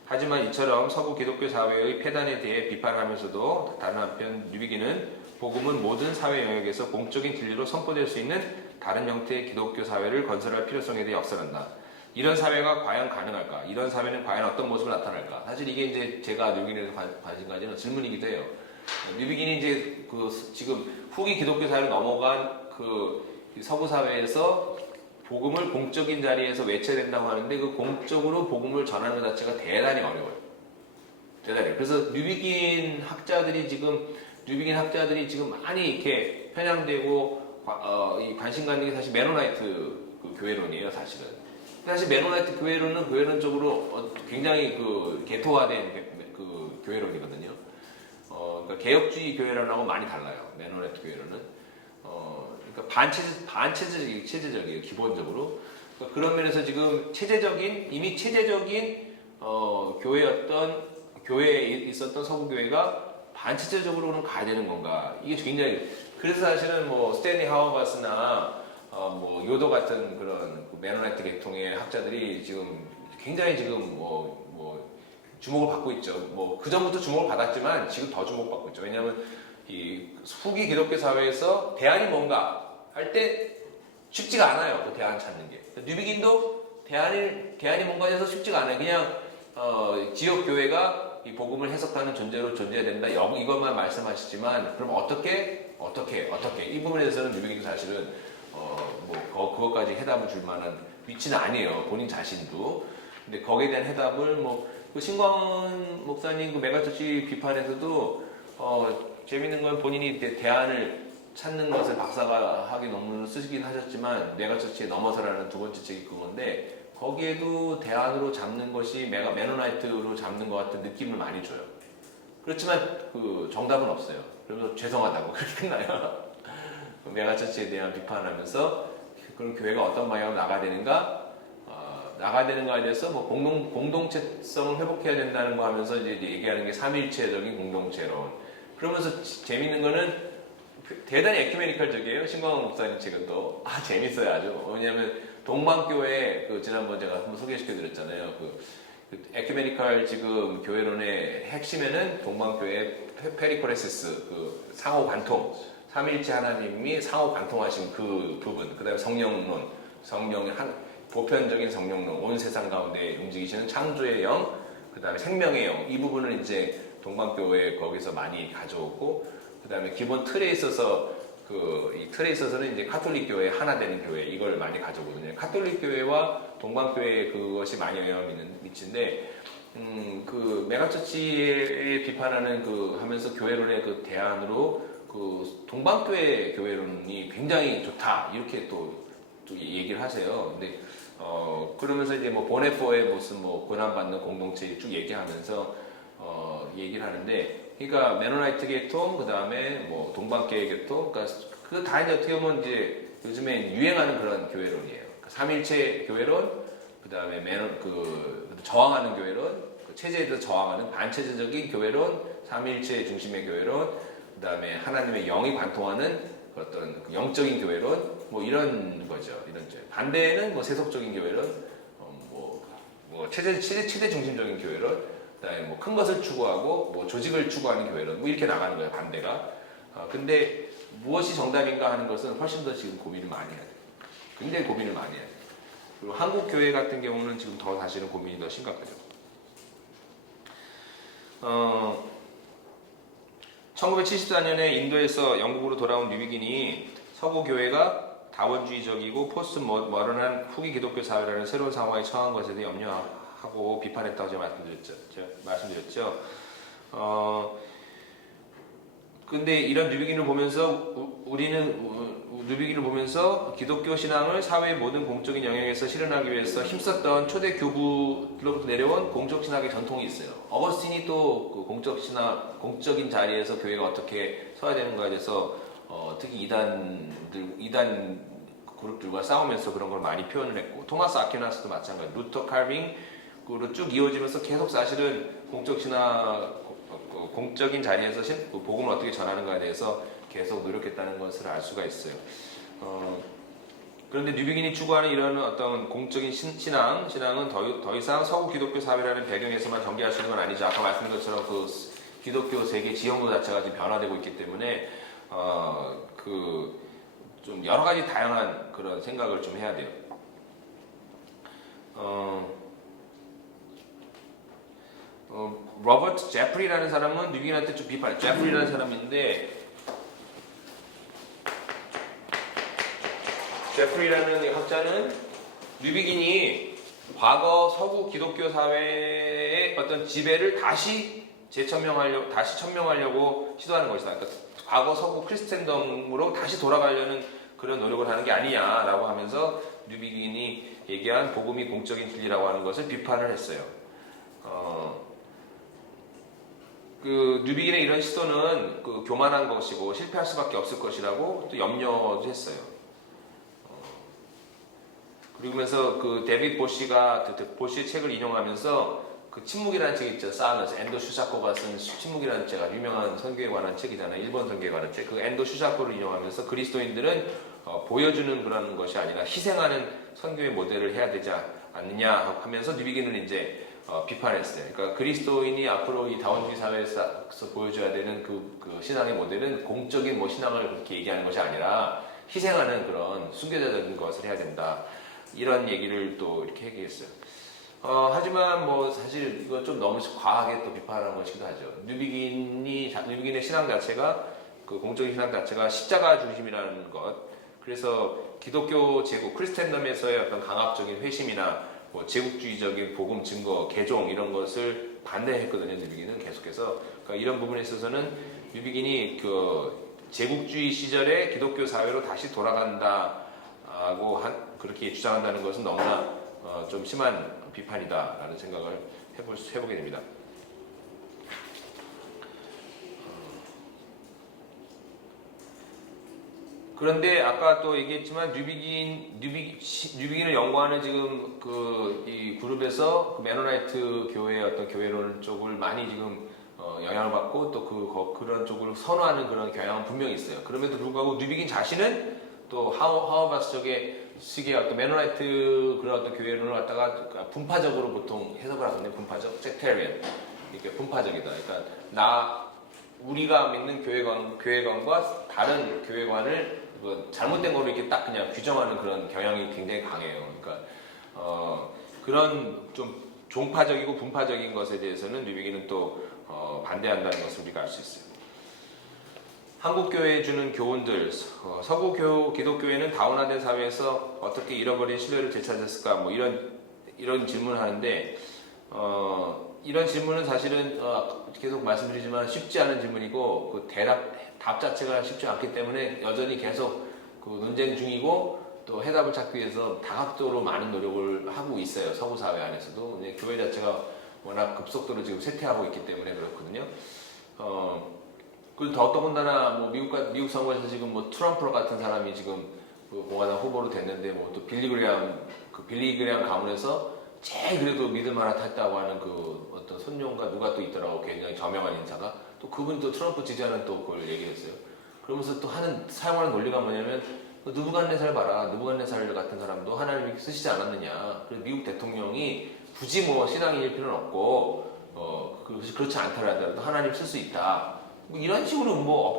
하지만 이처럼 서구 기독교 사회의 폐단에 대해 비판하면서도 다른 한편 누비기는 복음은 모든 사회 영역에서 공적인 진리로 선포될 수 있는 다른 형태의 기독교 사회를 건설할 필요성에 대해 역설한다. 이런 사회가 과연 가능할까? 이런 사회는 과연 어떤 모습을 나타낼까? 사실 이게 이제 제가 누비기에 관심 가지는 질문이기도 해요. 뉴비긴이 이제 지금 후기 기독교 사회로 넘어간 서구 사회에서 복음을 공적인 자리에서 외쳐야 된다고 하는데 그 공적으로 복음을 전하는 것 자체가 대단히 어려워요. 대단히. 그래서 뉴비긴 학자들이 지금 많이 이렇게 편향되고 이 관심 갖는 게 사실 메노나이트 교회론이에요, 사실은. 사실 메노나이트 교회론은 교회론적으로 굉장히 개토화된 교회론이거든요. 그러니까 개혁주의 교회론하고 많이 달라요. 메노나이트 교회론은. 그러니까 체제적이에요, 기본적으로. 그러니까 그런 면에서 지금 이미 체제적인 교회에 있었던 서구 교회가 반체제적으로는 가야 되는 건가? 이게 굉장히 그래서 사실은 스탠리 하워바스나 요도 같은 그런 메노나이트 계통의 학자들이 지금 굉장히 주목을 받고 있죠. 그 전부터 주목을 받았지만 지금 더 주목받고 있죠. 왜냐하면 이 후기 기독교 사회에서 대안이 뭔가 할 때 쉽지가 않아요. 그 대안 찾는 게. 뉴비긴도 대안이 뭔가 해서 쉽지가 않아요. 그냥 지역 교회가 이 복음을 해석하는 존재로 존재해야 된다. 이것만 말씀하시지만 그럼 어떻게 이 부분에 대해서는 뉴비긴도 사실은 그것까지 해답을 줄 만한 위치는 아니에요. 본인 자신도. 근데 거기에 대한 해답을 신광 목사님 메가처치 비판에서도 재밌는 건 본인이 대안을 찾는 것을 박사학위 논문을 쓰시긴 하셨지만 메가처치에 넘어서라는 두 번째 책이 그건데 거기에도 대안으로 잡는 것이 메노나이트로 잡는 것 같은 느낌을 많이 줘요. 그렇지만 정답은 없어요. 그래서 죄송하다고 그렇게 끝나요. 메가처치에 대한 비판하면서 그런 교회가 어떤 방향으로 나가야 되는가에 대해서 공동체성을 회복해야 된다는 거 하면서 이제 얘기하는 게 삼일체적인 공동체론. 그러면서 재밌는 거는 대단히 에큐메니컬적이에요. 신광훈 목사님 책은 또 재밌어요 아주. 왜냐하면 동방교회 지난번 제가 한번 소개시켜드렸잖아요. 에큐메니컬 지금 교회론의 핵심에는 동방교회 페리코레시스 상호 관통, 삼일체 하나님이 상호 관통하신 그 부분, 그 다음에 성령론, 보편적인 성령론, 온 세상 가운데 움직이시는 창조의 영, 그 다음에 생명의 영, 이 부분을 이제 동방교회 거기서 많이 가져오고, 그 다음에 기본 틀에 있어서는 이제 카톨릭 교회 하나 되는 교회 이걸 많이 가져오거든요. 카톨릭 교회와 동방교회 그것이 많이 영향을 미치는데, 메가처치에 비판하는 하면서 교회론의 대안으로 동방교회 교회론이 굉장히 좋다 이렇게 또 얘기를 하세요. 근데 그러면서 이제 보네포의 무슨 고난받는 공동체 쭉 얘기하면서 얘기를 하는데, 그러니까 메노나이트 계통, 그 다음에 동방교회 계통, 그러니까 다 이제 어떻게 보면 이제 요즘에 유행하는 그런 교회론이에요. 그러니까 삼일체 교회론, 그 다음에 저항하는 교회론, 체제에 대해서 저항하는 반체제적인 교회론, 삼일체 중심의 교회론, 그 다음에 하나님의 영이 관통하는 어떤 영적인 교회론, 이런 거죠. 반대는 세속적인 교회론, 체제 중심적인 교회론, 그다음에 큰 것을 추구하고 조직을 추구하는 교회론, 이렇게 나가는 거예요. 반대가. 근데 무엇이 정답인가 하는 것은 훨씬 더 지금 고민을 많이 해야 돼요. 굉장히 고민을 많이 해야 돼요. 그리고 한국 교회 같은 경우는 지금 더 사실은 고민이 더 심각하죠. 1974년에 인도에서 영국으로 돌아온 뉴비긴이 서구 교회가 다원주의적이고 포스트 모던한 후기 기독교 사회라는 새로운 상황에 처한 것에 대해 염려하고 비판했다고 제가 말씀드렸죠. 근데 이런 뉴비긴을 보면서 뉴비긴을 보면서 기독교 신앙을 사회의 모든 공적인 영역에서 실현하기 위해서 힘썼던 초대 교부들로부터 내려온 공적 신학의 전통이 있어요. 어거스틴이 또 공적인 자리에서 교회가 어떻게 서야 되는가에 대해서 특히 이단 그룹들과 싸우면서 그런 걸 많이 표현을 했고, 토마스 아퀴나스도 마찬가지, 루터 칼빙으로 쭉 이어지면서 계속 사실은 공적인 자리에서 복음을 어떻게 전하는가에 대해서 계속 노력했다는 것을 알 수가 있어요. 그런데 뉴비긴이 추구하는 이런 어떤 공적인 신앙은 더 이상 서구 기독교 사회라는 배경에서만 전개할 수 있는 건 아니죠. 아까 말씀드린 것처럼 그 기독교 세계 지형도 자체가 지금 변화되고 있기 때문에 좀 여러 가지 다양한 그런 생각을 좀 해야 돼요. 로버트 제프리라는 사람은 뉴비긴한테 좀 비판해. 제프리라는 사람인데 제프리라는 학자는 뉴비긴이 과거 서구 기독교 사회의 어떤 지배를 다시 천명하려고 시도하는 것이다. 그러니까 과거 서구 크리스텐덤으로 다시 돌아가려는 그런 노력을 하는 게 아니냐라고 하면서 뉴비긴이 얘기한 복음이 공적인 진리라고 하는 것을 비판을 했어요. 뉴비긴의 이런 시도는 교만한 것이고 실패할 수밖에 없을 것이라고 또 염려도 했어요. 그러면서 데빗 보시의 책을 인용하면서 침묵이라는 책 있죠. 사일런스. 엔도 슈자코가 쓴 침묵이라는 책, 아주 유명한 선교에 관한 책이잖아요. 일본 선교에 관한 책. 엔도 슈자코를 인용하면서 그리스도인들은 보여주는 그런 것이 아니라 희생하는 선교의 모델을 해야 되지 않느냐 하면서 뉴비긴을 이제 비판했어요. 그러니까 그리스도인이 앞으로 이 다원주의 사회에서 보여줘야 되는 그 신앙의 모델은 공적인 신앙을 그렇게 얘기하는 것이 아니라 희생하는 그런 순교자적인 것을 해야 된다. 이런 얘기를 또 이렇게 얘기했어요. 하지만 사실 이거 좀 너무 과하게 또 비판하는 것이기도 하죠. 뉴비긴의 신앙 자체가 공적인 신앙 자체가 십자가 중심이라는 것. 그래서 기독교 제국 크리스텐덤에서의 어떤 강압적인 회심이나 제국주의적인 복음 증거 개종 이런 것을 반대했거든요. 뉴비긴은 계속해서 그러니까 이런 부분에 있어서는 뉴비긴이 제국주의 시절의 기독교 사회로 다시 돌아간다고 그렇게 주장한다는 것은 너무나 좀 심한 비판이다라는 생각을 해보게 됩니다. 그런데 아까 또 얘기했지만 뉴비긴을 연구하는 지금 이 그룹에서 메노나이트 교회의 어떤 교회론 쪽을 많이 지금 영향을 받고 또 그런 쪽을 선호하는 그런 경향은 분명히 있어요. 그럼에도 불구하고 뉴비긴 자신은 또 하워바스 쪽의 시기의 어떤 메노나이트 그런 어떤 교회론을 갖다가 분파적으로 보통 해석을 하거든요. 분파적, 섹테리언 이렇게 분파적이다. 그러니까 우리가 믿는 교회관과 다른 교회관을 잘못된 거로 이렇게 딱 그냥 규정하는 그런 경향이 굉장히 강해요. 그러니까 그런 좀 종파적이고 분파적인 것에 대해서는 뉴비긴은 또 반대한다는 것을 우리가 알 수 있어요. 한국교회에 주는 교훈들, 서구 기독교회는 다운화된 사회에서 어떻게 잃어버린 신뢰를 되찾았을까? 이런 질문을 하는데 이런 질문은 사실은 계속 말씀드리지만 쉽지 않은 질문이고 답 자체가 쉽지 않기 때문에 여전히 계속 논쟁 중이고 또 해답을 찾기 위해서 다각도로 많은 노력을 하고 있어요. 서구 사회 안에서도 교회 자체가 워낙 급속도로 지금 쇠퇴하고 있기 때문에 그렇거든요. 그리고 더더군다나 미국 선거에서 지금 트럼프 같은 사람이 지금 공화당 후보로 됐는데 또 빌리 그레엄 가문에서 제일 그래도 믿을 만하다고 하는 어떤 손녀가 누가 또 있더라고. 굉장히 저명한 인사가 또 그분이 또 트럼프 지지하는 또 그걸 얘기했어요. 그러면서 또 사용하는 논리가 뭐냐면 느부갓네살 봐라. 느부갓네살 같은 사람도 하나님이 쓰시지 않았느냐. 그래서 미국 대통령이 굳이 신앙인일 필요는 없고 그렇지 않더라도 하나님 쓸 수 있다. 이런 식으로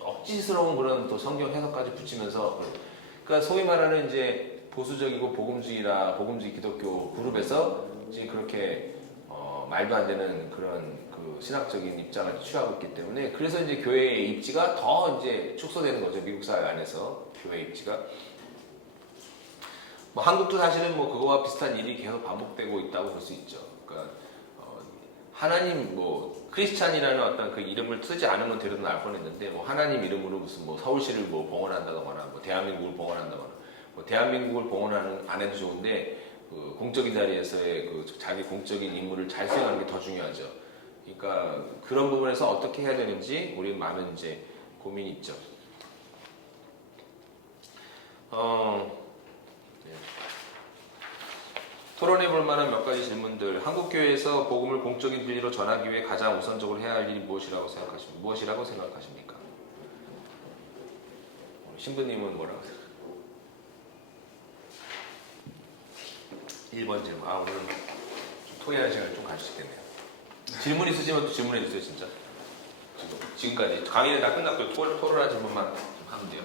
억지스러운 그런 또 성경 해석까지 붙이면서 그러니까 소위 말하는 이제 보수적이고 복음주의 기독교 그룹에서 이제 그렇게 말도 안 되는 그런 신학적인 입장을 취하고 있기 때문에 그래서 이제 교회의 입지가 더 이제 축소되는 거죠. 미국 사회 안에서 교회 입지가 한국도 사실은 그거와 비슷한 일이 계속 반복되고 있다고 볼 수 있죠. 그러니까 하나님 크리스찬이라는 어떤 그 이름을 쓰지 않으면 되려도 나을 뻔했는데 하나님 이름으로 무슨 서울시를 봉헌한다거나 대한민국을 봉헌한다거나 대한민국을 봉헌하는 안 해도 좋은데 공적인 자리에서의 자기 공적인 임무를 잘 수행하는 게 더 중요하죠. 그러니까 그런 부분에서 어떻게 해야 되는지 우리 많은 이제 고민이 있죠. 토론해 볼 만한 몇 가지 질문들. 한국교회에서 복음을 공적인 진리로 전하기 위해 가장 우선적으로 해야 할 일이 무엇이라고 생각하십니까? 신부님은 뭐라고 생각하세요? 1번 질문. 오늘 좀 토의하는 시간을 좀 가질 수 있겠네요. 질문 있으시면 또 질문해 주세요, 진짜. 지금까지 강의는 다 끝났고 토론할 질문만 좀 하면 돼요.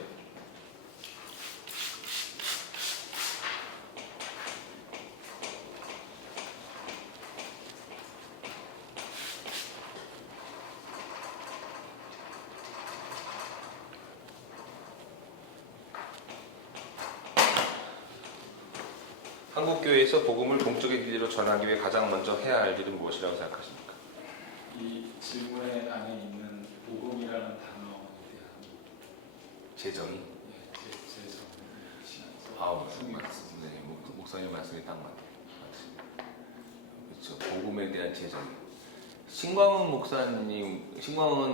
한국교회에서 복음을 공적인 진리로 전하기 위해 가장 먼저 해야 할 일은 무엇이라고 생각하십니까? 이 질문에 안에 있는 복음이라는 단어에 대한 재정의? 제정 맞습니다. 네, 목사님 말씀이 딱 맞네요. 그렇죠. 복음에 대한 재정. 신광훈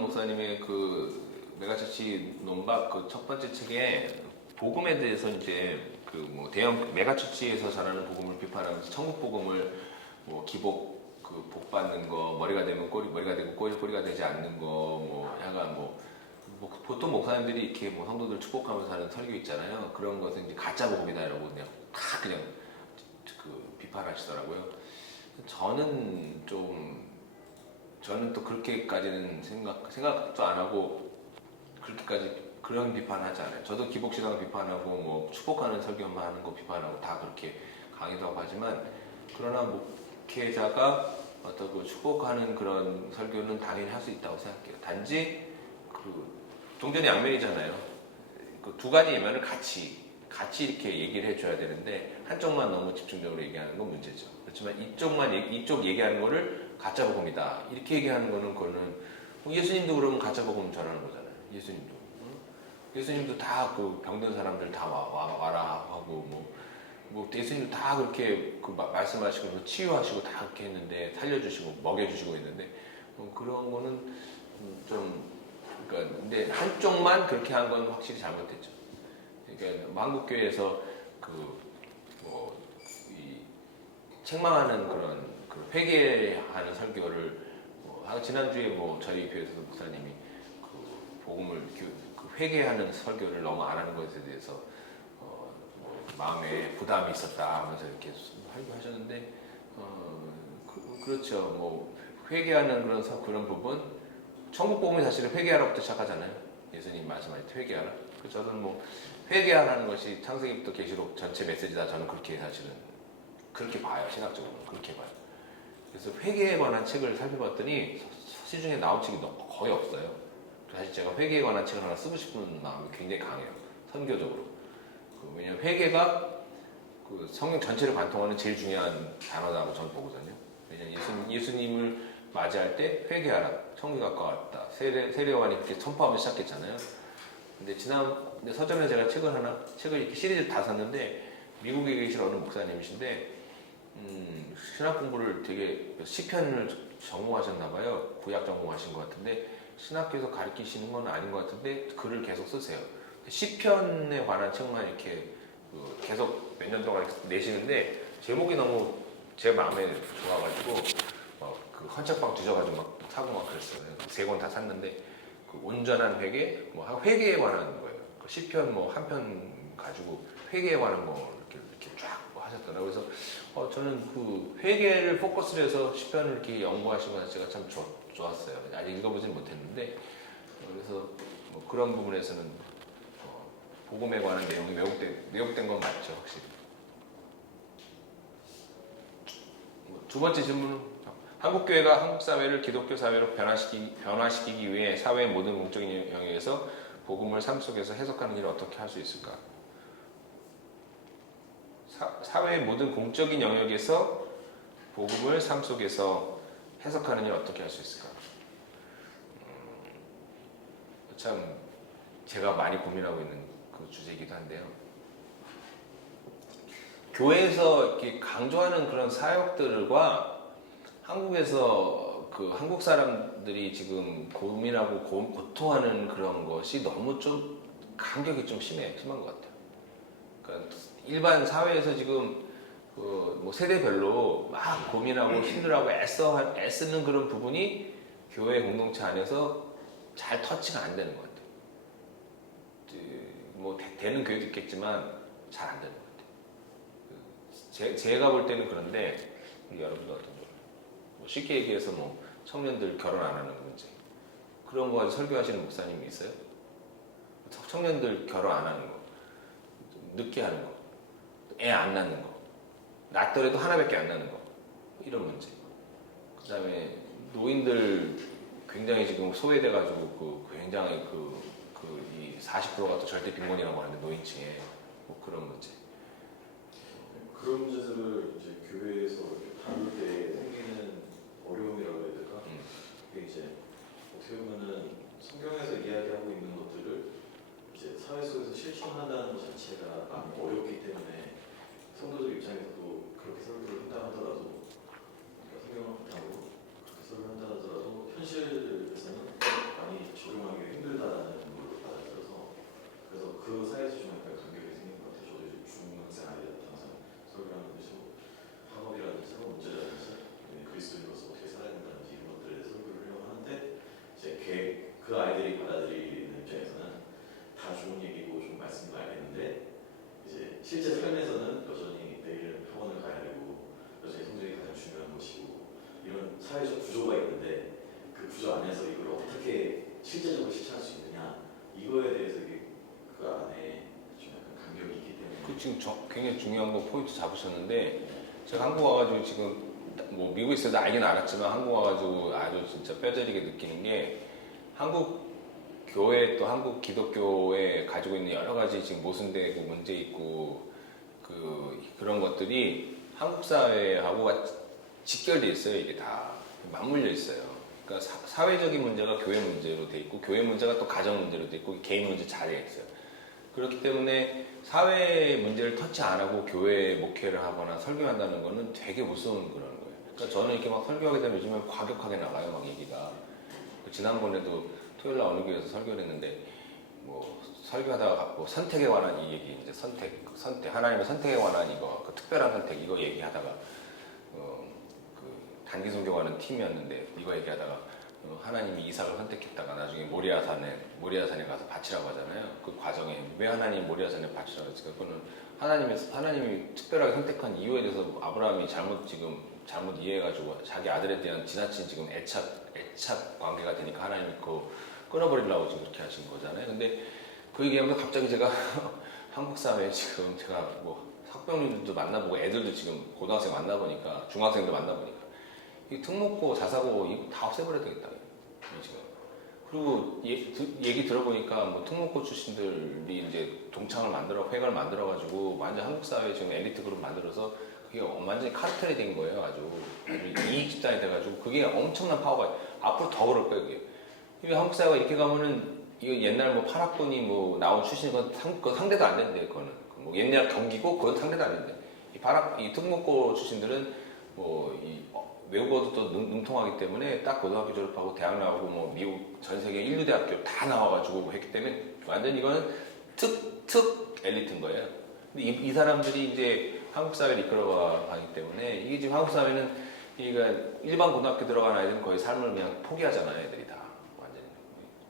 목사님의 그 메가처치 논박 그 첫 번째 책에 복음에 대해서 이제 그 뭐 대형 메가처치에서 전하는 복음을 비판하면서 천국 복음을 뭐 기복 그 복 받는 거 머리가 되면 머리가 되고 꼬리가 되지 않는 거 뭐 약간 뭐 보통 목사님들이 이렇게 뭐 성도들 축복하면서 하는 설교 있잖아요. 그런 것은 이제 가짜 복음이다라고 그냥 다 그냥 그 비판하시더라고요. 저는 또 그렇게까지는 생각도 안 하고 그렇게까지 그런 비판하지 않아요. 저도 기복신앙 비판하고 뭐 축복하는 설교만 하는 거 비판하고 다 그렇게 강의도 하고 하지만 그러나 목회자가 어떤 그 축복하는 그런 설교는 당연히 할 수 있다고 생각해요. 단지 그 동전이 양면이잖아요. 그 두 가지 이면을 같이 이렇게 얘기를 해줘야 되는데 한쪽만 너무 집중적으로 얘기하는 건 문제죠. 그렇지만 이쪽 얘기하는 거를 가짜 복음이다 이렇게 얘기하는 거는 그거는 예수님도 그러면 가짜 복음 전하는 거잖아요. 예수님도 다 그 병든 사람들 다 와라 하고 뭐 예수님도 다 그렇게 그 말씀하시고 치유하시고 다 그렇게 했는데 살려주시고 먹여주시고 했는데 그런 거는 좀 그러니까 근데 한쪽만 그렇게 한 건 확실히 잘못됐죠. 그러니까 한국교회에서 이 책망하는 그런 그 회개하는 설교를 지난주에 뭐 저희 교회에서 목사님이 그 복음을 그 회개하는 설교를 너무 안 하는 것에 대해서 마음에 부담이 있었다 하면서 이렇게 하셨는데 그렇죠. 뭐 회개하는 그런 부분 천국 복음이 사실은 회개하라부터 시작하잖아요. 예수님 말씀하실 때 회개하라. 그래서 저는 뭐 회개하라는 것이 창세기부터 계시록 전체 메시지다. 저는 그렇게 사실은 그렇게 봐요. 신학적으로 그렇게 봐요. 그래서 회개에 관한 책을 살펴봤더니 시중에 나온 책이 거의 없어요. 사실 제가 회개에 관한 책을 하나 쓰고 싶은 마음이 굉장히 강해요. 선교적으로. 왜냐하면 회개가 그 성경 전체를 관통하는 제일 중요한 단어라고 저는 보거든요. 왜냐하면 예수님을 맞이할 때 회개하라. 천국이 가까웠다. 세례요한이 그렇게 선포하면 시작했잖아요. 근데 서점에 제가 책을 이렇게 시리즈 다 샀는데 미국에 계신 어느 목사님이신데 신학 공부를 되게 시편을 전공하셨나봐요. 구약 전공하신 것 같은데 신학교에서 가르치시는 건 아닌 것 같은데 글을 계속 쓰세요. 시편에 관한 책만 이렇게 계속 몇 년 동안 내시는데 제목이 너무 제 마음에 좋아가지고 그 헌책방 뒤져가지고 막 사고 막 그랬어요. 3권 다 샀는데 그 온전한 회개, 뭐 회개에 관한 거예요. 그 시편 뭐 한 편 가지고 회개에 관한 거 이렇게 쫙 하셨더라고요. 그래서 저는 그 회개를 포커스를 해서 시편을 이렇게 연구하시는 것 자체가 참 좋았어요. 아직 읽어보진 못했는데 그래서 뭐 그런 부분에서는 복음에 관한 내용이 왜곡된 건 맞죠, 확실히. 두 번째 질문. 한국교회가 한국 사회를 기독교 사회로 변화시키기 위해 사회의 모든 공적인 영역에서 복음을 삶 속에서 해석하는 일을 어떻게 할 수 있을까? 사회의 모든 공적인 영역에서 복음을 삶 속에서 해석하는 일을 어떻게 할 수 있을까? 참 제가 많이 고민하고 있는 그 주제이기도 한데요. 교회에서 이렇게 강조하는 그런 사역들과 한국에서 그 한국 사람들이 지금 고민하고 고통하는 그런 것이 너무 좀 간격이 좀 심한 것 같아요. 그러니까 일반 사회에서 지금 뭐 세대별로 막 고민하고 힘들어하고 애쓰는 그런 부분이 교회 공동체 안에서 잘 터치가 안 되는 것 같아요. 뭐 되는 교회도 있겠지만 잘 안 되는 것 같아요. 제가 볼 때는 그런데 여러분도 어떤지 몰라요. 뭐 쉽게 얘기해서 뭐 청년들 결혼 안 하는 문제 그런 거 가지고 설교하시는 목사님이 있어요? 청년들 결혼 안 하는 거, 늦게 하는 거, 애 안 낳는 거, 낳더라도 하나밖에 안 낳는 거 이런 문제. 그다음에 노인들 굉장히 지금 소외돼가지고 굉장히 이 40%가 또 절대 빈곤이라고 하는데 노인층에 뭐 그런 문제. 그런 문제들을 이제 교회에서 이렇게 다룰 때 생기는 어려움이라고 해야 될까? 그게 이제 어떻게 보면은 성경에서 이야기하고 있는 것들을 이제 사회 속에서 실천한다는 것 자체가 많이 어렵기 때문에 성도들 입장에서도 그렇게 설교를 한다 하더라도 그러니까 성경을 바탕으로 그렇게 설교를 한다 하더라도 현실에서는 많이 적용하기 힘들다라는 걸로 받아들여서 그래서 그 사이에서 좀 약간 간격이 생긴 것 같아요. 저도 이제 중학생 아이들한테 항상 설교하는 것이 학업이라든지 학업 문제라든지 그리스도인으로서 어떻게 살아야 된다든지 이런 것들에 대해서 설교를 하려고 하는데 이제 그 아이들이 받아들이는 입장에서는 다 좋은 얘기고 좋은 말씀도 알겠는데 이제 실제 삶에서는 여전히 내일은 학원을 가야 되고 여전히 성적이 가장 중요한 것이고 이런 사회적 구조가 있는데 그 구조 안에서 이걸 어떻게 실제적으로 실천할 수 있느냐 이거에 대해서 그 안에 좀 약간 간격이 있기 때문에 그 지금 굉장히 중요한 거 포인트 잡으셨는데 제가 한국 와가지고 지금 뭐 미국에 있어도 알긴 알았지만 한국 와가지고 아주 진짜 뼈저리게 느끼는 게 한국 교회 또 한국 기독교에 가지고 있는 여러 가지 지금 모순되고 문제 있고 그런 것들이 한국 사회하고 직결돼 있어요. 이게 다 맞물려 있어요. 그러니까 사회적인 문제가 교회 문제로 돼 있고 교회 문제가 또 가정 문제로 돼 있고 개인 문제 자리에 있어요. 그렇기 때문에 사회 문제를 터치 안 하고 교회 목회를 하거나 설교한다는 거는 되게 무서운 그런 거예요. 그러니까 저는 이렇게 막 설교하게 되면 요즘에 과격하게 나가요, 막 얘기가. 지난번에도 토요일 날 어느 교회에서 설교를 했는데 뭐 설교하다가 뭐 선택에 관한 이 얘기 이제 선택 하나님의 선택에 관한 이거 그 특별한 선택 이거 얘기하다가 그 단기 선교하는 팀이었는데 이거 얘기하다가 하나님이 이삭을 선택했다가 나중에 모리아산에 가서 바치라고 하잖아요. 그 과정에 왜 하나님이 모리아산에 바치라고 했을까? 그거는 하나님이 특별하게 선택한 이유에 대해서 아브라함이 잘못 이해해가지고 자기 아들에 대한 지나친 지금 애착 관계가 되니까 하나님이 그거 끊어버리려고 지금 그렇게 하신 거잖아요. 근데 그 얘기하면서 갑자기 제가 한국 사회에 지금 제가 뭐 학부모님들도 만나보고 애들도 지금 고등학생 만나보니까 중학생도 만나보니까 이 특목고 자사고 이거 다 없애버려야 되겠다 지금. 그리고 얘기 들어보니까 뭐 특목고 출신들이 이제 회관을 만들어가지고 완전 한국 사회 지금 엘리트 그룹 만들어서 그게 완전히 카르텔이 된 거예요. 아주 이익 집단이 돼가지고 그게 엄청난 파워가 앞으로 더 그럴 거예요. 이게 한국 사회가 이렇게 가면은 이거 옛날 뭐 파락군이 뭐 나온 출신이 그건 상대도 안 된대. 그거는 뭐 옛날 경기고 그건 상대도 안 된대. 이 특목고 출신들은 외국어도 또 능통하기 때문에 딱 고등학교 졸업하고 대학 나오고 뭐 미국 전 세계 인류 대학교 다 나와가지고 했기 때문에 완전 이거는 특 엘리트인 거예요. 근데 이 사람들이 이제 한국 사회를 이끌어가기 때문에 이게 지금 한국 사회는 일반 고등학교 들어간 아이들은 거의 삶을 그냥 포기하잖아요. 애들이 다 완전히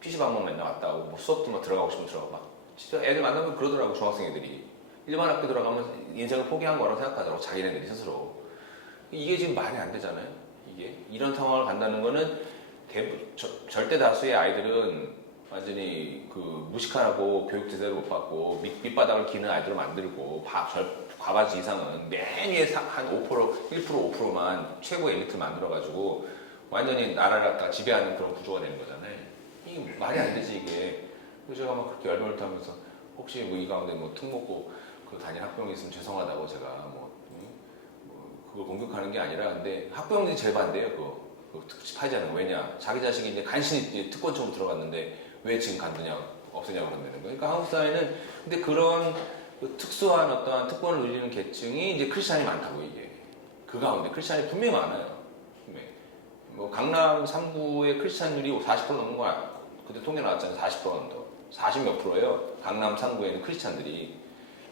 PC방만 맨날 왔다 오고 뭐 수업도 뭐 들어가고 싶으면 들어가. 진짜 애들 만나면 그러더라고. 중학생 애들이 일반 학교 들어가면 인생을 포기한 거라고 생각하더라고. 자기네들이 스스로. 이게 지금 말이 안 되잖아요. 이게 이런 상황을 간다는 거는 절대 다수의 아이들은 완전히 무식하고 교육 제대로 못 받고 밑바닥을 기는 아이들을 만들고 과반수 이상은 맨 위에 한 5%, 1%, 5%만 최고 엘리트 만들어가지고 완전히 나라를 갖다가 지배하는 그런 구조가 되는 거잖아요. 이게 말이 안 되지 이게. 그래서 제가 막 그렇게 열받으면서 혹시 뭐 이 가운데 뭐 특목고 다니는 학부형이 있으면 죄송하다고 제가 그걸 공격하는 게 아니라 근데 학부형들이 제일 반대예요. 그거 특집하잖아요. 왜냐? 자기 자식이 이제 간신히 특권층으로 들어갔는데 왜 지금 간두냐 없애냐고 그런다는 거예요. 그러니까 한국 사회는 근데 그런 특수한 어떠한 특권을 누리는 계층이 이제 크리스찬이 많다고 이게 그 가운데 크리스찬이 분명히 많아요. 뭐 강남 3구의 크리스찬율이 40% 넘는 거 그때 통계 나왔잖아요. 40% 정도, 40몇 %예요. 강남 3구에는 크리스찬들이.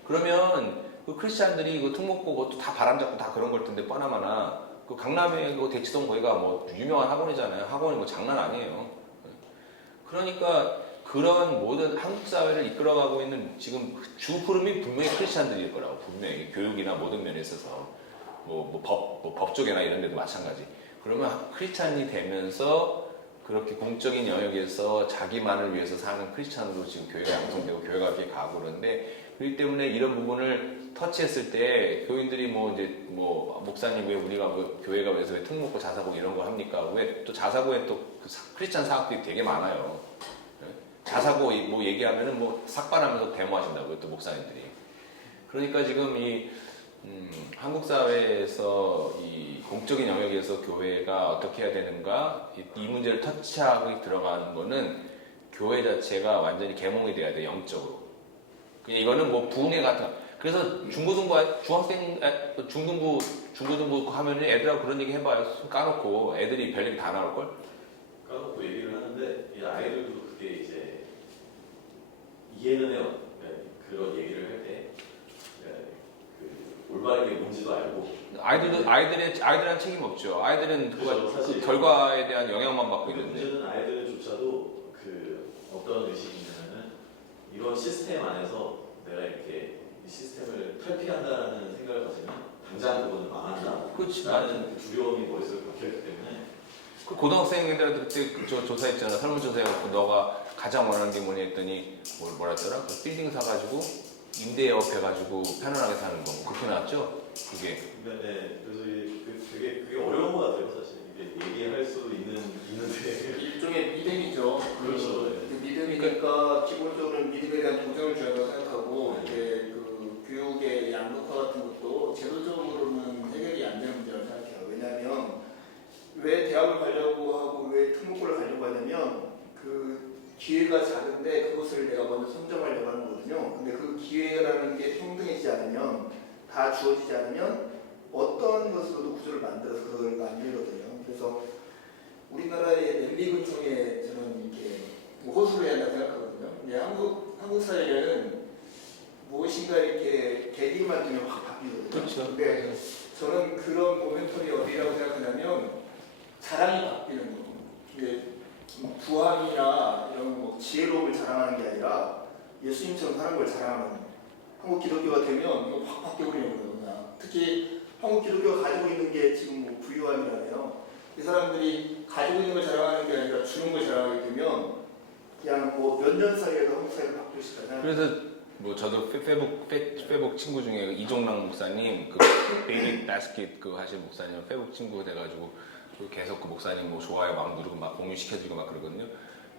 그러면 그 크리스찬들이 그 특목고 그것도 다 바람잡고 다 그런 걸 텐데 뻔하마나 그 강남에 그 대치동 거기가 뭐 유명한 학원이잖아요. 학원이 뭐 장난 아니에요. 그러니까 그런 모든 한국 사회를 이끌어가고 있는 지금 주 흐름이 분명히 크리스찬들일 거라고 분명히 교육이나 모든 면에 있어서 법 쪽이나 이런 데도 마찬가지. 그러면 크리스찬이 되면서 그렇게 공적인 영역에서 자기만을 위해서 사는 크리스찬으로 지금 교회가 양성되고 교회가 이렇게 가고 그러는데 그렇기 때문에 이런 부분을 터치했을 때 교인들이 목사님 왜 우리가 교회가 왜 특목고 자사고 이런 걸 합니까? 왜 또 자사고에 또 크리스찬 사학들이 되게 많아요. 자사고 뭐 얘기하면은 뭐 삭발하면서 데모하신다고요 또 목사님들이. 그러니까 지금 이 한국 사회에서 이 공적인 영역에서 교회가 어떻게 해야 되는가 이 문제를 터치하고 들어가는 거는 교회 자체가 완전히 개몽이 돼야 돼 영적으로. 그냥 이거는 뭐 부흥회 같은. 그래서 중고등부 하면은 애들하고 그런 얘기 해봐요. 손 까놓고 애들이 별일 다 나올 걸. 까놓고 얘기를 하는데 이 아이들도 그게 이제 이해는 해요. 그런 얘기를 할 때 올바르게 뭔지도 알고. 아이들한 책임 없죠. 아이들은 그렇죠, 사실. 그 결과에 대한 영향만 받고 있는데. 문제는 아이들조차도 그 어떤 의식이 있냐면은 이런 시스템 안에서 내가 이렇게 이 시스템을 탈피한다라는 생각을 가지면 당장 그거는 망한다. 그렇지. 라는 그 두려움이 머릿속에 박혀있기 때문에 그 고등학생들한테 그때 저 조사했잖아. 설문조사해갖고 너가 가장 원하는 게 뭐냐 했더니 뭐랬더라? 그 빌딩 사가지고 임대업 해가지고 편안하게 사는 거. 그렇게 나왔죠? 그게. 네. 그래서 그게 어려운 것 같아요, 사실. 이게 얘기할 수 있는데. 일종의 믿음이죠. 그렇죠. 그 믿음이니까 기본적으로는 믿음에 대한 도전을 줘야 생각하고 이제 그 교육의 양극화 같은 것도 제도적으로는 해결이 안 되는 문제라고 생각해요. 왜냐하면 왜 대학을 가려고 하고 왜 특목고를 가려고 하냐면 그 기회가 작은데 그것을 내가 먼저 선점하려고 하는 거거든요. 근데 그 기회라는 게 평등해지지 않으면 다 주어지지 않으면 어떤 것으로도 구조를 만들어서 그걸 만들거든요. 그래서 우리나라의 낸리군청에 저는 이렇게 호소를 해야 한다고 생각하거든요. 근데 한국 사회는 무엇인가 이렇게 계기만 되면 확 바뀌거든요. 그렇죠. 근데 저는 그런 모멘텀이 어디라고 생각하냐면 자랑이 바뀌는 거. 이게 부함이나 이런 뭐 지혜로움을 자랑하는 게 아니라 예수님처럼 사는 걸 자랑하는 한국 기독교가 되면 이거 확 바뀌어버리는 거거든요. 특히 한국 기독교가 가지고 있는 게 지금 뭐 부유함이라네요. 이 사람들이 가지고 있는 걸 자랑하는 게 아니라 주는 걸 자랑하게 되면 그냥 뭐 몇 년 사이에도 한국 사회가 바뀔 수 있잖아요. 그래서 뭐 저도 페북 친구 중에 그 이종랑 목사님 그 베이비 바스켓 그 하신 목사님 페북 친구 돼가지고 계속 그 목사님 뭐 좋아요 막 누르고 막 공유시켜주고 막 그러거든요.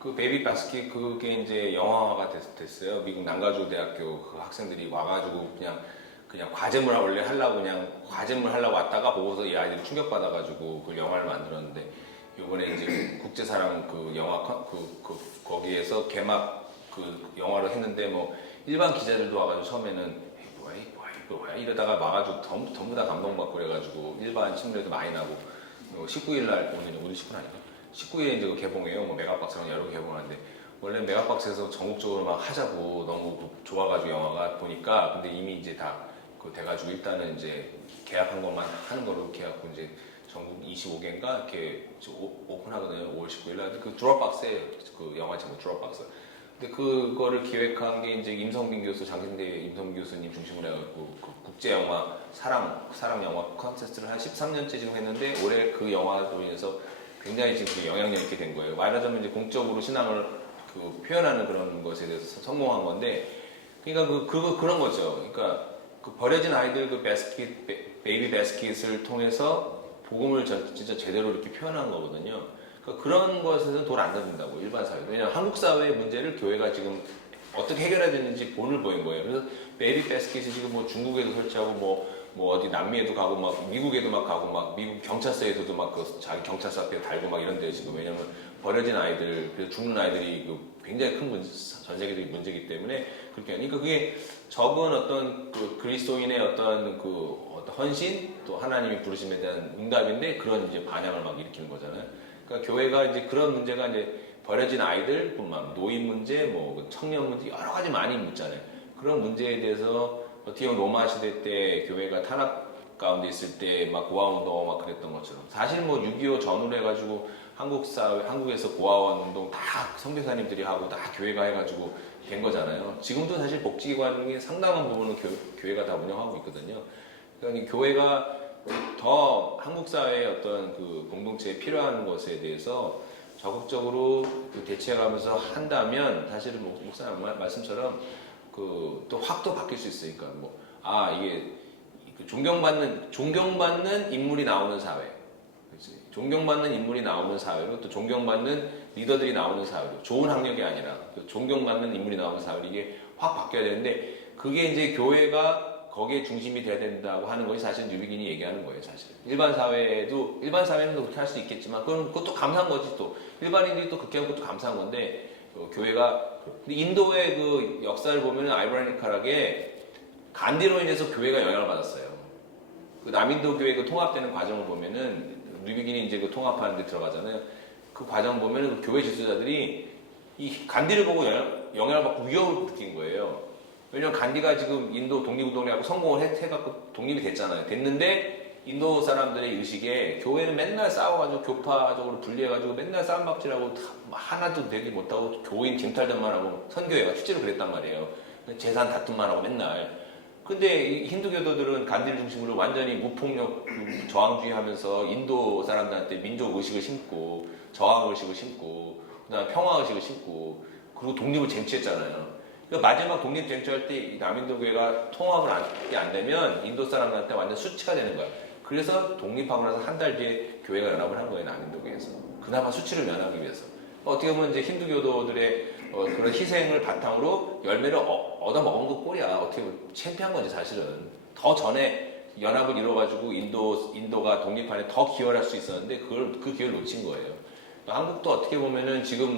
그 베이비 바스켓 그게 이제 영화화가 됐어요. 미국 남가주 대학교 그 학생들이 와가지고 그냥 과제물 원래 하려고 그냥 과제물 하려고 왔다가 보고서 이 아이들이 충격받아가지고 그 영화를 만들었는데 이번에 이제 국제사랑 그 영화 거기에서 개막 그 영화를 했는데 뭐 일반 기자들도 와가지고 처음에는 뭐야 이러다가 와가지고 전부 다 감동받고 그래가지고 일반 친구들도 많이 나고 19일날 오늘 19일 아닌가? 19일에 이제 개봉해요. 뭐 메가박스랑 여러 개 개봉하는데 원래 메가박스에서 전국적으로 막 하자고 너무 좋아가지고 영화가 보니까 근데 이미 이제 다 돼가지고 일단은 이제 계약한 것만 하는 걸로 이렇게 해갖고 이제 전국 25개인가 이렇게 오픈하거든요. 5월 19일날 그 드롭박스에 그 영화 제목 드롭박스. 근데 그거를 기획한 게 이제 임성빈 교수, 장신대 임성빈 교수님 중심으로 해갖고 그 국제 영화 사랑 영화 콘테스트를 한 13년째 지금 했는데 올해 그 영화로 인해서 굉장히 지금 영향력 있게 된 거예요. 말하자면 이제 공적으로 신앙을 그 표현하는 그런 것에 대해서 성공한 건데, 그러니까 그런 거죠. 그러니까 그 버려진 아이들 그 베이비 바스켓을 통해서 복음을 진짜 제대로 이렇게 표현한 거거든요. 그러니까 그런 것에서는 돈 안 든다고 일반 사회. 왜냐하면 한국 사회의 문제를 교회가 지금 어떻게 해결해야 되는지 본을 보인 거예요. 그래서 베이비 바스켓이 지금 뭐 중국에도 설치하고 뭐 어디 남미에도 가고 막 미국에도 막 가고 막 미국 경찰서에서도 막 그 자기 경찰서 앞에 달고 막 이런데 지금 왜냐면 버려진 아이들, 그래서 죽는 아이들이 그 굉장히 큰 문제, 전 세계적인 문제이기 때문에 그렇게 하니까 그게 적은 어떤 그 그리스도인의 어떤 헌신 또 하나님이 부르심에 대한 응답인데 그런 이제 반향을 막 일으키는 거잖아요. 그러니까 교회가 이제 그런 문제가 이제 버려진 아이들뿐만 노인 문제, 뭐 청년 문제 여러 가지 많이 묻잖아요. 그런 문제에 대해서 어떻게 보면 로마 시대 때 교회가 탄압 가운데 있을 때 막 고아운동 막 그랬던 것처럼 사실 뭐 6.25 전후로 해가지고 한국 사회, 한국에서 고아원 운동 다 선교사님들이 하고 다 교회가 해가지고 된 거잖아요. 지금도 사실 복지기관이 상당한 부분은 교회가 다 운영하고 있거든요. 그러니까 이 교회가 더 한국 사회의 어떤 그 공동체에 필요한 것에 대해서 적극적으로 그 대처해가면서 한다면 사실은 목사님 말씀처럼 그 또 확 또 바뀔 수 있으니까 뭐 이게 그 존경받는 인물이 나오는 사회, 그렇지? 존경받는 인물이 나오는 사회로 또 존경받는 리더들이 나오는 사회로 좋은 학력이 아니라 존경받는 인물이 나오는 사회로 이게 확 바뀌어야 되는데 그게 이제 교회가 거기에 중심이 돼야 된다고 하는 것이 사실 뉴비긴이 얘기하는 거예요, 사실. 일반 사회는 그렇게 할 수 있겠지만 그것도 감사한 거지 또 일반인들이 또 그렇게 하는 것도 감사한 건데 교회가 근데 인도의 그 역사를 보면은 아이러니컬하게 간디로 인해서 교회가 영향을 받았어요. 그 남인도 교회 그 통합되는 과정을 보면은 뉴비긴이 이제 그 통합하는 데 들어가잖아요. 그 과정 보면은 그 교회 지도자들이 이 간디를 보고 영향을 받고 위협을 느낀 거예요. 왜냐면 간디가 지금 인도 독립운동을 성공을 해갖고 독립이 됐잖아요. 됐는데 인도 사람들의 의식에 교회는 맨날 싸워가지고 교파적으로 분리해가지고 맨날 싸움박질하고 하나도 되지 못하고 교인 쟁탈전만 하고 선교회가 실제로 그랬단 말이에요. 재산 다툼만 하고 맨날. 근데 이 힌두교도들은 간디를 중심으로 완전히 무폭력 저항주의 하면서 인도 사람들한테 민족 의식을 심고 저항 의식을 심고 그다음에 평화 의식을 심고 그리고 독립을 쟁취했잖아요. 그러니까 마지막 독립 쟁취할 때 남인도 교회가 통합을 안 되면 인도 사람들한테 완전 수치가 되는 거야. 그래서 독립하고 나서 한 달 뒤에 교회가 연합을 한 거예요, 남인도 교회에서. 그나마 수치를 면하기 위해서. 어떻게 보면 이제 힌두교도들의 그런 희생을 바탕으로 열매를 얻어먹은 것 꼴이야. 어떻게 보면 창피한 거지, 사실은. 더 전에 연합을 이뤄가지고 인도가 독립안에 더 기여를 할 수 있었는데 그 기회를 놓친 거예요. 한국도 어떻게 보면은 지금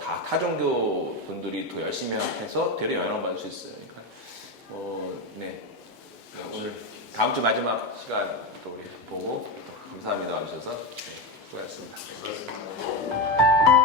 다 타종교 분들이 더 열심히 해서 되려 영향을 받을 수 있어요. 그러니까, 네. 오늘 다음 주 마지막 시간 또 우리 보고 감사합니다 와주셔서 네, 수고하셨습니다. 그렇습니다.